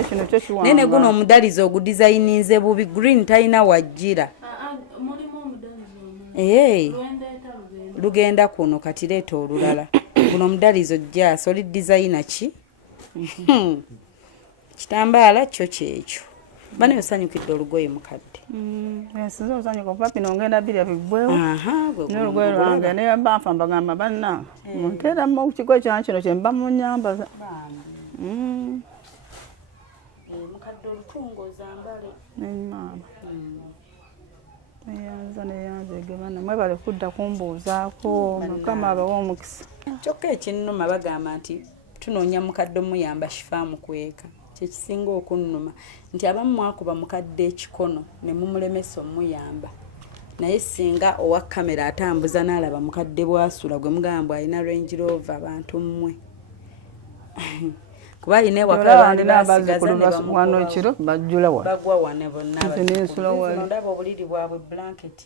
ekino kyo kiwamba nene guno omudalizo ogudizayininze bubi green talina wajjira lugenda kuno kati leeta olulala guno omudalizo jjaasa oli dizayina ki kitambaala kyo kyekyo bane osanyukidde olugoye mukadde ensinza osanyuka okuba bino ngenda birya biggwewo n'olugoye lwange naye banfa mbagamba banna munteeramu okukigoye kyange kino kye mba munyambaza mukadde olutungo ozambale maama neyanze egabana mwebale kudda kumbuuzaako mukama abawa omukisa. Kyokka ekinnuma bagamba nti tunoonya mukadde omuyamba kifaamu kweka kyekisinga okunnuma nti abamu mwakuba mukadde ekikono ne mumulemesa omuyamba naye singa owa kamera atambuza n'alaba mukadde bwasula gwe mugamba alina Range Rover abantu mmwe kuba alina ewaka wano ekiro bajjula wa bagwa wane bonna ndaba obuliri bwabwe blanket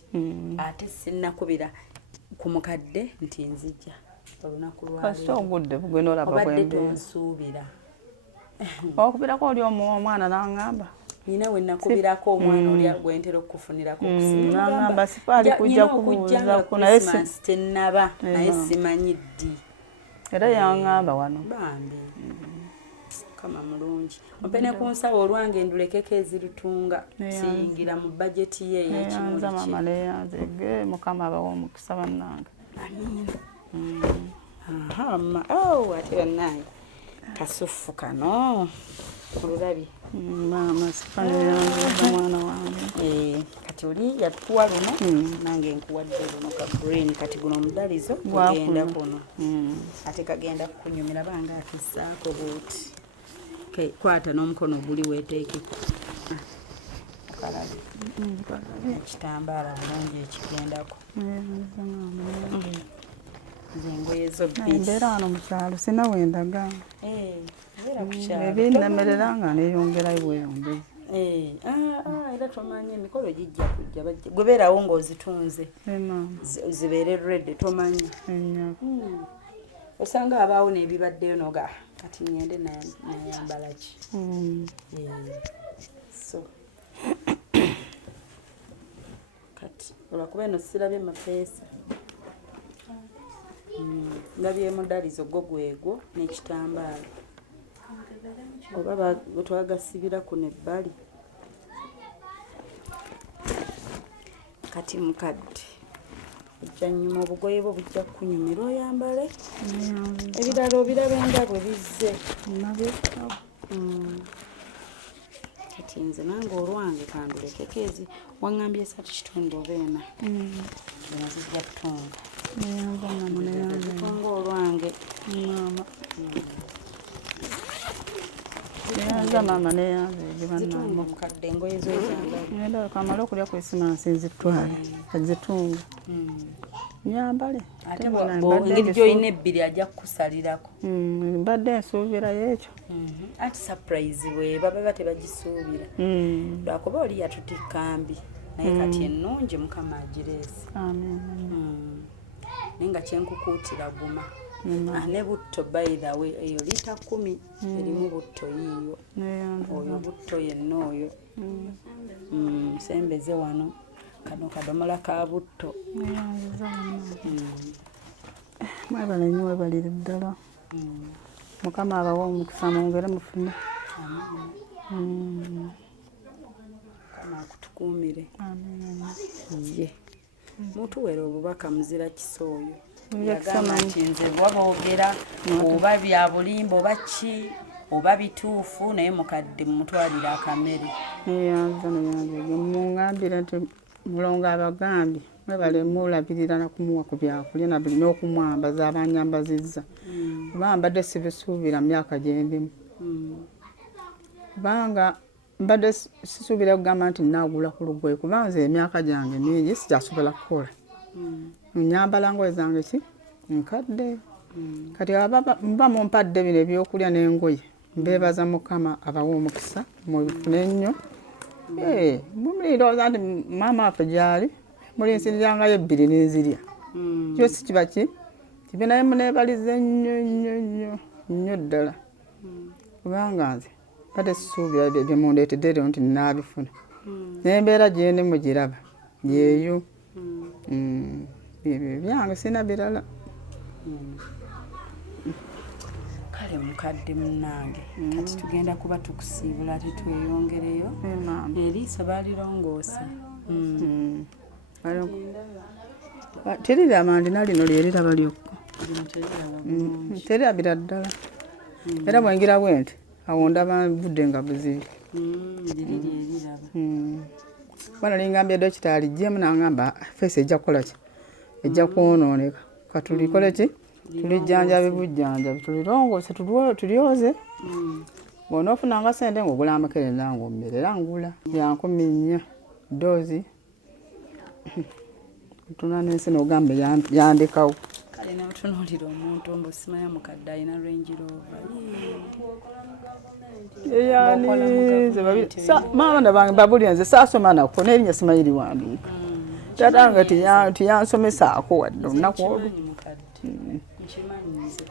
ate sinnakubira ku mukadde nti nzija olunaku kasita ogudde bugenda olaba kwembeera nsuubira okubirako oli omwana n'aŋŋamba nina we nakubirako omwana oli gwentera okufunirako n'aŋŋamba sipaali kujja kubuuzaku naye tennaba naye simanyi ddi era yaŋŋamba wano bambi kama mulungi opene ku nsawo olwange ndulekeko ezirutunga siyingira mu bajeti ye eyekimuli mama neyanze ge mukama abawa omukisa bannange ate bannange kasufu kano olulabye mama sipaneyanze omwana wange kati oli yatuwa luno nange nkuwadde luno ka green kati guno omudalizo kugenda kuno ate kagenda kukunyumira banga akisaako buuti kwata n'omukono oguli weeteekeko okalabe ekitambaala bulungi ekigendako engoye zo mbeera wano mu kyalo sina wendaga ebinnemerera nga neeyongerayo bweyongezi era tomanyi emikolo gijja kujja gwe beerawo ng'ozitunze zibeere redde tomanyi osanga abaawo n'ebibaddeyo noga kati ngende nayambala ki so kati olwakuba eno sirabye mapeesa ndabyemu ddalizo gwo gwegwo n'ekitambaala oba bwetwagasibira kuno ebbali kati mukadde ojjannyuma obugoye bwo bujja kukunyumira oyambale ebirala obirabe nga bwe bizze kati nze nange olwange kandulekeko ezi waŋŋambye 3 oba 4 zino zijja kutunga zitunga olwange neyanza mama neyanza zitunga omukadde engoye zozambale kamala okulya kwesimansi nzitwale azitunga nyambale ate engeri gy'olina ebbiri ajja kukusalirako mbadde nsuubirayo ekyo ati surprise bwe baba tebagisuubira lwakuba oli yatutikkambi naye kati ennungi mukama agireese naye nga kyenkukuutira guma ne butto by the way eyo lita 10 erimu butto yiiyo oyo butto yenna oyo sembeze wano kano kadomola ka butto mwebale nnyo webalire ddala mukama abawa omukisa mwongere mufune kama akutukuumire ye mutuwera obubaka muzira kisooyo yagamba nti nze bwaboogera oba bya bulimba oba ki oba bituufu naye mukadde mumutwalira akamere muŋambire nti mulongo abagambye mwebale mulabirira nakumuwa ku byakulya n'okumwambaza abanyambazizza kuba mbadde sibisuubira myaka gyendimu kubanga mbadde sisuubira kugamba nti naagula ku lugoye kuba nze emyaka gyange mingi sikyasobola kukola nyambala ngoye zange ki nkadde kati mba mumpadde bino ebyokulya n'engoye mbeebaza mukama abawa omukisa mubifune nnyo mumulirooza nti maama waffe gyali mulinsiriryangayo 2 n'ezirya kyo si kiba ki kibe naye muneebalize nnyo ddala kubanga nze mbadde sisuubira byemundeetedde rero nti naabifuna n'embeera gyendi mugiraba yeeyo ebyo byange sina birala kale mukadde munnange kati tugenda kuba tukusiibula ate tweyongereyo eriiso balirongoosa teriraba ndina lino lyeriraba lyokka terirabira ddala era bwengira bwe nti awo ndaba budde nga buzibi bana lingambye dokita alijjemu n'angamba feesi ejja kukola ki ejja kwonooneka katulikole ki tulijjanjabi bujjanjabi tulirongose tulyoze bw'onoofunanga sente ng'ogula amakerenda ng'ommere era ngula ya 14 doozi tuna n'ensi n'ogamba yandekawo kale n'otunuulira omuntu mbu simanya mukadde alina Range Rover maana bange babulya nze saasoma nakko n'erinnya simanyi liwandiika tata nga tiyansomesaako wadde olunaku olwo nkimanyize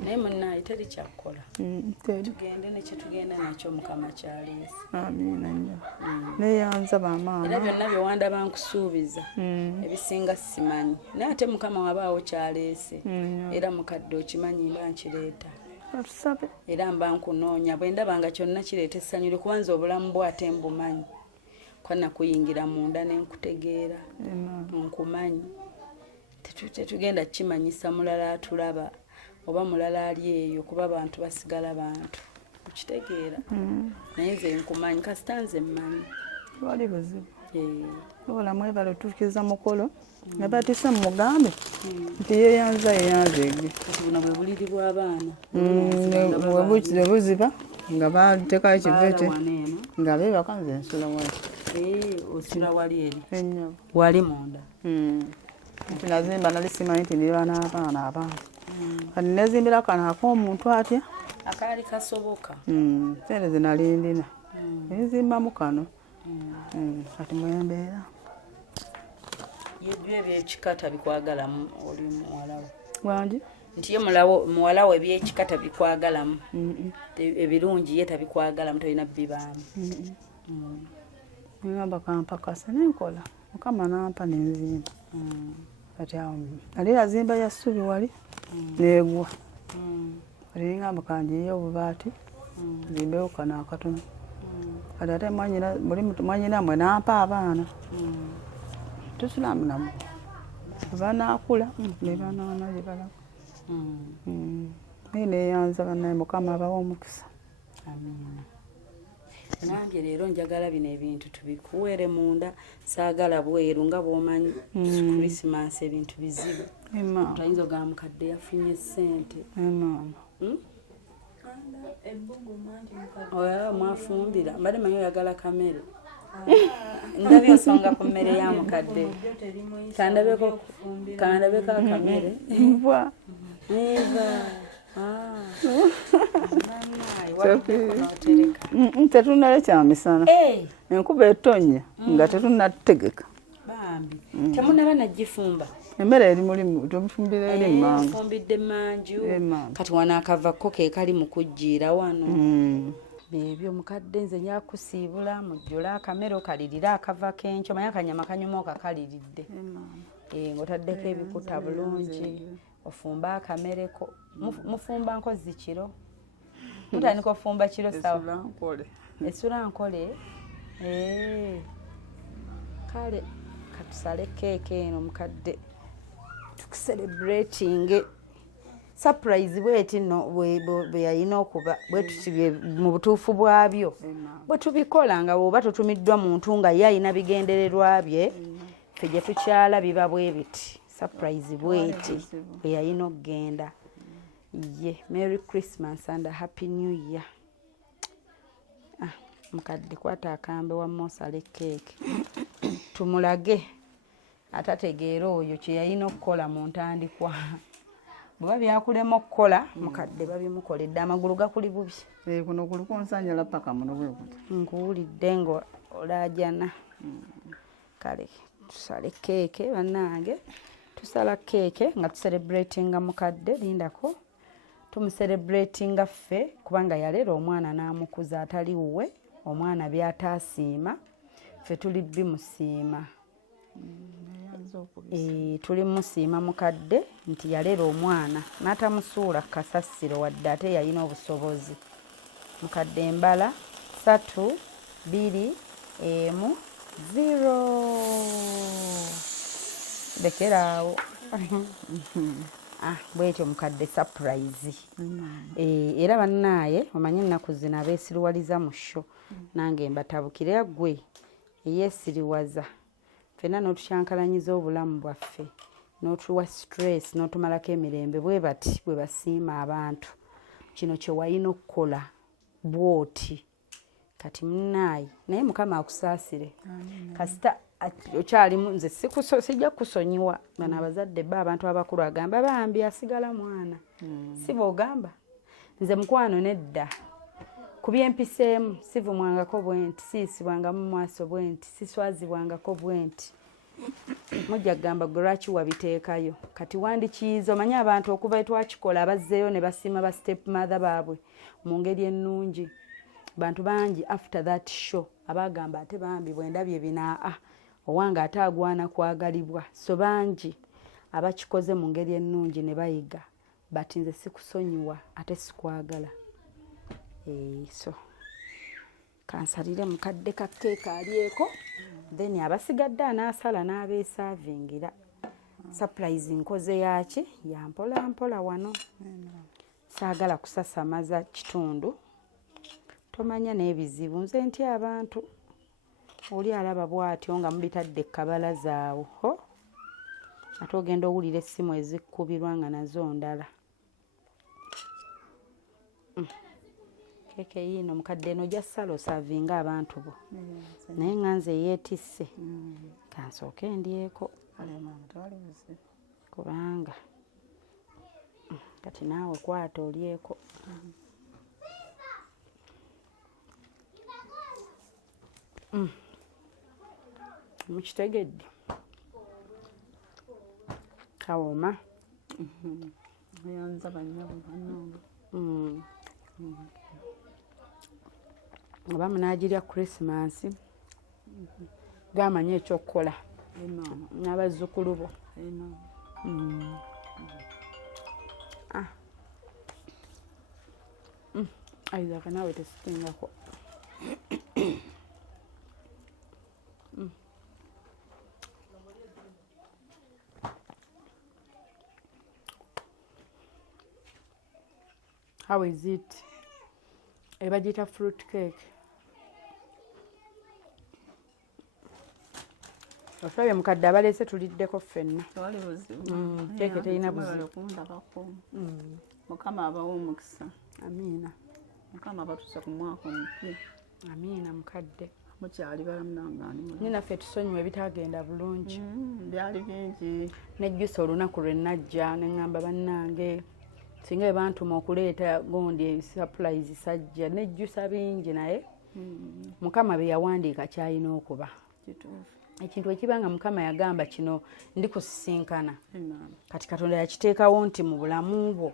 naye munnaye teri kyakkola tugende nekyetugenda nakyo mukama kyaleese amiina nnyo neyanza bamaama era byonna byewanda bankusuubiza ebisinga simanyi naye ate mukama wabaawo kyaleese era mukadde okimanyi mba nkireeta tusabe era mba nkunoonya bwe ndaba nga kyonna kireeta essanyulo kubanza obulamu bwate mbumanyi kwana kuyingira munda nenkutegeera nkumanyi tetugenda kimanyisa mulala atulaba oba mulala ali eyo kuba abantu basigala bantu okitegeera naye nze nkumanyi kasita nze mmanyi wali buzibu ola mwebala otuukiza mukolo ne batise mugambe nti yeyanza ege buno bwe buliri bw'abaana bwe buziba nga batekayo kivete nga beebaka nze nsula wali osula wali eri ennyabo wali munda nti nazimba nali simanyi nti ndiba n'abaana abangi kati nezimbira kano ak'omuntu atya akaali kasoboka sente zinali ndina nzimbamu kano kati mwembeera yebyo ebyekikata bikwagalamu oli muwalawo wangi nti ye muwalawo ebyekikata bikwagalamu ebirungi ye tabikwagalamu tolina bibaamu ngamba kampakase nenkola mukama nampa nenzimba kati awo ali yazimba ya ssubi wali negwa kati ngamba kanjiyo obubaati zimbewo kano akatono kati ate mwanyina mwe nampa abaana tusulamu namu banakula nebanaana gyebalaga naye neyanza bannaye mukama abawa omukisa nambye leero njagala bino ebintu tubikuweere munda saagala bweru nga bwomanyi Christmas ebintu bizibu tuyinza ogamba mukadde yafunye ssente oyo mwafumbira mbadde manyi oyagala kamere ndabye osonga ku mmere ya mukadde kandabeko akamere tetunale kyamisana enkuba etonnya nga tetunategeka bambi temunaba nagifumba emmere eri mulimu tomufumbira eri mmangu fumbidde manju kati wanaakavako ke kali mu kujjiira wano ebyo mukadde nze nyakusiibula mujjula akamere okalirira akava kenkyo manye akanyama kanyuma okakaliridde ng'otaddeko ebikuta bulungi ofumba akamereko mufumba nkozi kiro mutandika ofumba kiro sawa esula nkole kale katusale keeke eno mukadde tukucelebrating surprise bweti no bwe yalina okuba bwetusibye mu butuufu bwabyo bwe tubikola nga bw'oba tutumiddwa muntu nga ye alina bigendererwa bye ffe gye tukyala biba bwe biti surprise bweti bwe yalina okugenda ye Merry Christmas and a Happy New Year. Mukadde kwata akambe wa mosale keeke tumulage atategeera oyo kye yalina okukola mu ntandikwa bweba byakulema okukola mukadde babimukoledde amagulu gakuli bubi kuno kuli kunsanyala paka muno bwe kuti nkuwulidde nga olajana kale tusale keeke bannange tusala keeke nga tucelebratinga mukadde lindako tumucelebratinga ffe kubanga yalera omwana n'amukuza atali wuwe omwana byataasiima ffe tuli bimusiima tuli musiima mukadde nti yalera omwana n'atamusuula kasasiro wadde ate yalina obusobozi mukadde mbala 3 2 1 0 lekeraawo bwetyo mukadde surprise era bannaaye omanyi ennaku zino abeesiruwaliza mu sho nange mbatabukire gwe eyeesiriwaza ffenna n'otukyankalanyiza obulamu bwaffe n'otuwa stress n'otumalako emirembe bwe bati bwe basiima abantu kino kye walina okukola bw'oti kati munnaayi naye mukama akusaasire kasita okyalimu nze sijja kusonyiwa bano abazadde ba abantu abakulu agamba bambi asigala mwana si boogamba nze mukwano nedda ku byempiseemu sivumwangako bwenti siisibwangamu mu maaso bwenti siswazibwangako bwenti mujja kugamba gwe lwaki wabiteekayo kati wandikiyiza omanye abantu okuva etwakikola abazzeeyo ne basiima ba step mother baabwe mu ngeri ennungi bantu bangi after that show abagamba ate bambi bwendabye binaa owange ate agwana kwagalibwa so bangi abakikoze mu ngeri ennungi ne bayiga bati nze sikusonyiwa ate sikwagala so kansalire mukadde ka keeka alyeko then abasigadde anaasala n'abeesaavingira surprise nkoze yaki yampola mpola wano saagala kusasamaza kitundu tomanya n'ebizibu nze ntya abantu oli alaba bw'atyo nga mubitadde ekkabala zaawo ate ogenda owulira essimu ezikkubirwa nga nazo ndala keeke yiino mukadde eno gya salo saavinga abantu bo naye nga nze yeetisse kansooke ndyeko kubanga kati naawe kwata olyeko mukitegedde kawoma ayanza banyabo bannange oba munaagirya Christmas gamanye ekyokukola n'abazzukulu bo Isaac naawe tesitingako How is it? Ebagita fruit cake. Osabye mukadde abaleese tuliddeko ffenna. Tewali buzibu. Keeke terina buzibu. Mukama abawa omukisa. Amiina. Mukama abatuuse ku mwaka omupya. Amiina mukadde. Mukyali balamu nangaani. Nina ffe tusonyiwe ebitagenda bulungi. Byali bingi. Nejjusa olunaku lwe najja ne ŋŋamba bannange singa bantuma okuleeta gondi surprise sajja nejjusa bingi naye mukama bye yawandiika kyalina okuba. Ekintu ekibanga mukama yagamba kino ndikusisinkana kati Katonda yakiteekawo nti mu bulamu bwo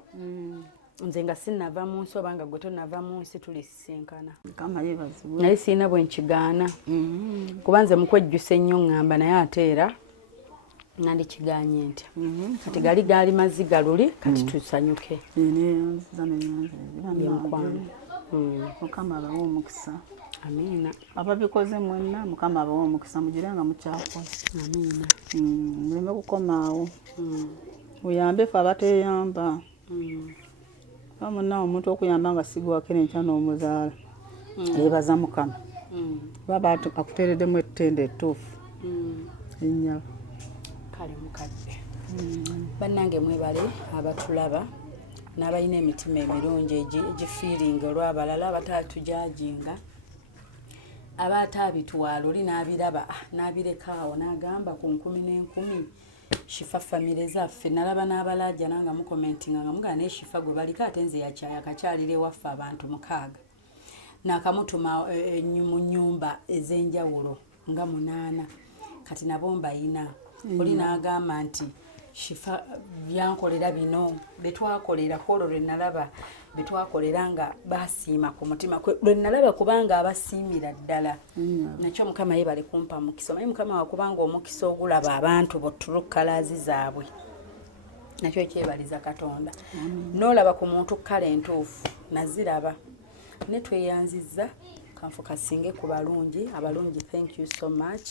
nze nga sinnava mu nsi oba nga gwe tonnava mu nsi tulisisinkana naye siina bwe nkigaana kuba nze mukwejjusa ennyo ŋŋamba naye ate era nandikiganye ntya kati gaali maziga luli kati tusanyuke yemukwano mukama abawa omukisa. Amiina. Ababikoze mwenna mukama abawa omukisa mugirenga mukyakola. Amiina. Muleme kukomaawo. Muyambe ffe abateeyamba. Bamuna omuntu okuyamba nga sigwako enkya n'omuzaala. Yeebaza mukama. Baba akuteereddemu ettende ettuufu. Ennyabo. Kale mukadde. Bannange mwebale abatulaba n'abalina emitima emirungi egifiiringa olw'abalala abatatujajinga abaataabitwala oli n'abiraba n'abirekaawo n'agamba ku 10,000 shifa famire zaffe nalaba n'abalajja nanga mukomentinga nga mugana eshifa gwe baliko ate nze yakyaya kakyalire waffe abantu 6 n'akamutuma mu nnyumba ez'enjawulo nga 8 kati nabo mbayina oli n'agamba nti shifa byankolera bino betwakolera kolo lwe nalaba betwakolera nga basiima ku mutima lwe nalaba kubanga abasiimira ddala nakyo mukama yebale kumpa mukisa naye mukama wakubanga omukisa ogulaba abantu botulukalazi zaabwe nakyo kyebaliza Katonda n'olaba ku muntu kale entuufu naziraba ne tweyanzizza kanfu kasinge ku balungi abalungi thank you so much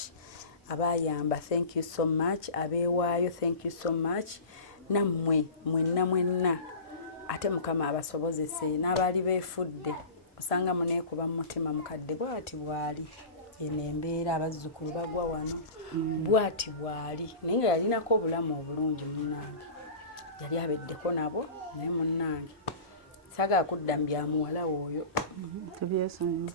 abayamba thank you so much abeewaayo thank you so much nammwe mwenna ate mukama abasobozese n'abaali beefudde osanga muneekuba mu mutima mukadde bw'ati bwali eno embeera abazzukulu bagwa wano bwati bwali naye nga yalinako obulamu obulungi munnange yali abeddeko nabo naye munnange saagala kudda mu byamuwala oyo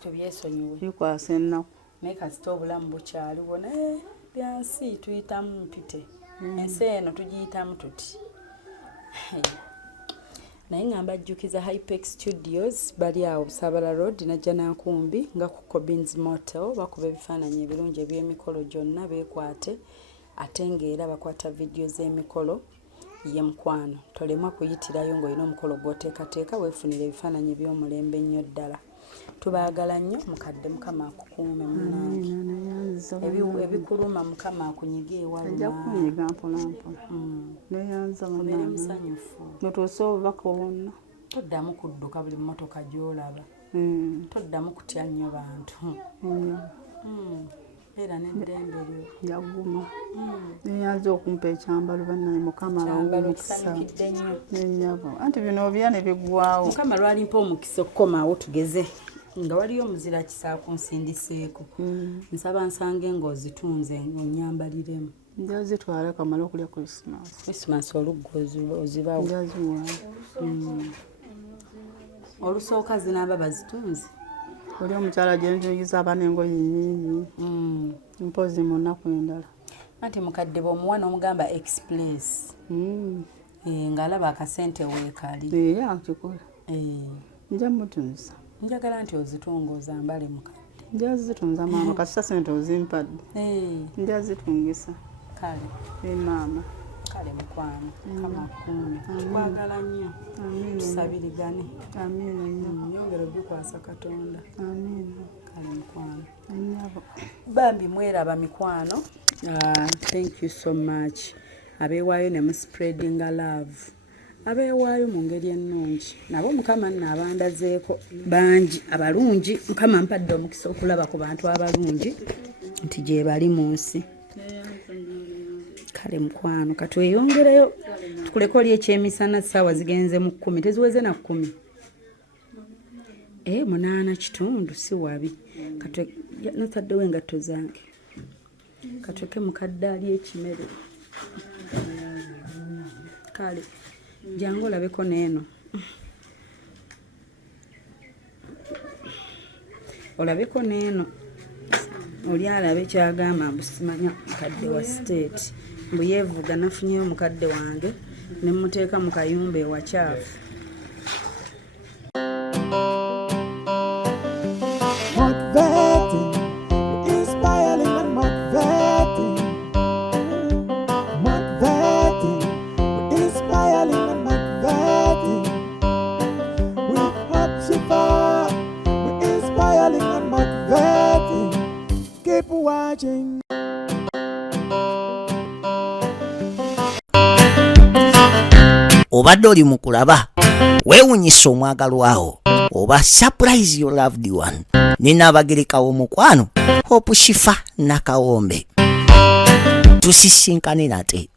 tubyesonyiwe bikwasa ennaku naye kasita obulamu bukyaliwo naye byansi tuyitamu mpite ensi eno tugiyitamu tuti naye nga mbajjukiza Hypex Studios bali awo Busabala Road najja Nankumbi nga ku Cobbins Motel bakuba ebifaananyi ebirungi eby'emikolo gyonna beekwate ate ng'era bakwata vidiyo z'emikolo ye mukwano tolemwa kuyitirayo ng'olina omukolo gw'oteekateeka weefunira ebifaananyi eby'omulembe ennyo ddala tubaagala nnyo mukadde mukama akukuume munnange ebikuluma mukama akunyiga ewalumakunyiga mpolampola neyanza obeere musanyufu notuuse obubaka bwonna toddamu kudduka buli mmotoka gy'olaba toddamu kutya nnyo bantu era n'eddembe lyo yaguma neyanza okumpa ekyambalo bannaye mukama awomukisa nenyabo anti bino obya ne biggwawo mukama lwalimpa omukisa okukomaawo tugeze nga waliyo omuzira kisaa kunsindiseeko nsaba nsange ng'ozitunze onyambaliremu njazitwala kamala okulya Christmas oluggo ozibawo olusooka zinaaba bazitunze oli omukyala gyenjuyiza abaana engoye nnyingi mpozi mu nnaku endala anti mukadde bw'omuwa n'omugamba express ng'alaba akasente weekali akikola nja mutunza njagala nti ozitunga ozambale mukadde nja zitunza maama kasita sente ozimpadde nja zitungisa kale maama kale mukwano kama kuume tukwagala nnyo tusabirigane yongera obikwasa Katonda kale mukwano bambi mweraba mikwano thank you so much abeewaayo ne muspreadinga love abeewaayo mu ngeri ennungi nabo mukama nno abandazeeko bangi abalungi mukama mpadde omukisa okulaba ku bantu abalungi nti gye bali mu nsi kale mukwano katweyongereyo tukuleko oli ekyemisana ssaawa zigenze mu 10 teziweze na 10 8 kitundu si wabi nataddewo engatto zange katweke mukadde ali ekimere kale jangu olabeko n'eno olabeko n'eno oli alabe kyagamba mbusimanya mukadde wa state mbu yeevuga nafunyeyo omukadde wange ne muteeka mu kayumba ewakyafu obadde oli mu kulaba weewunyisa omwagalwawo oba surprise your loved one ninaabagereka w'omukwano Hope Shifa Nakawombe tusisinkane nate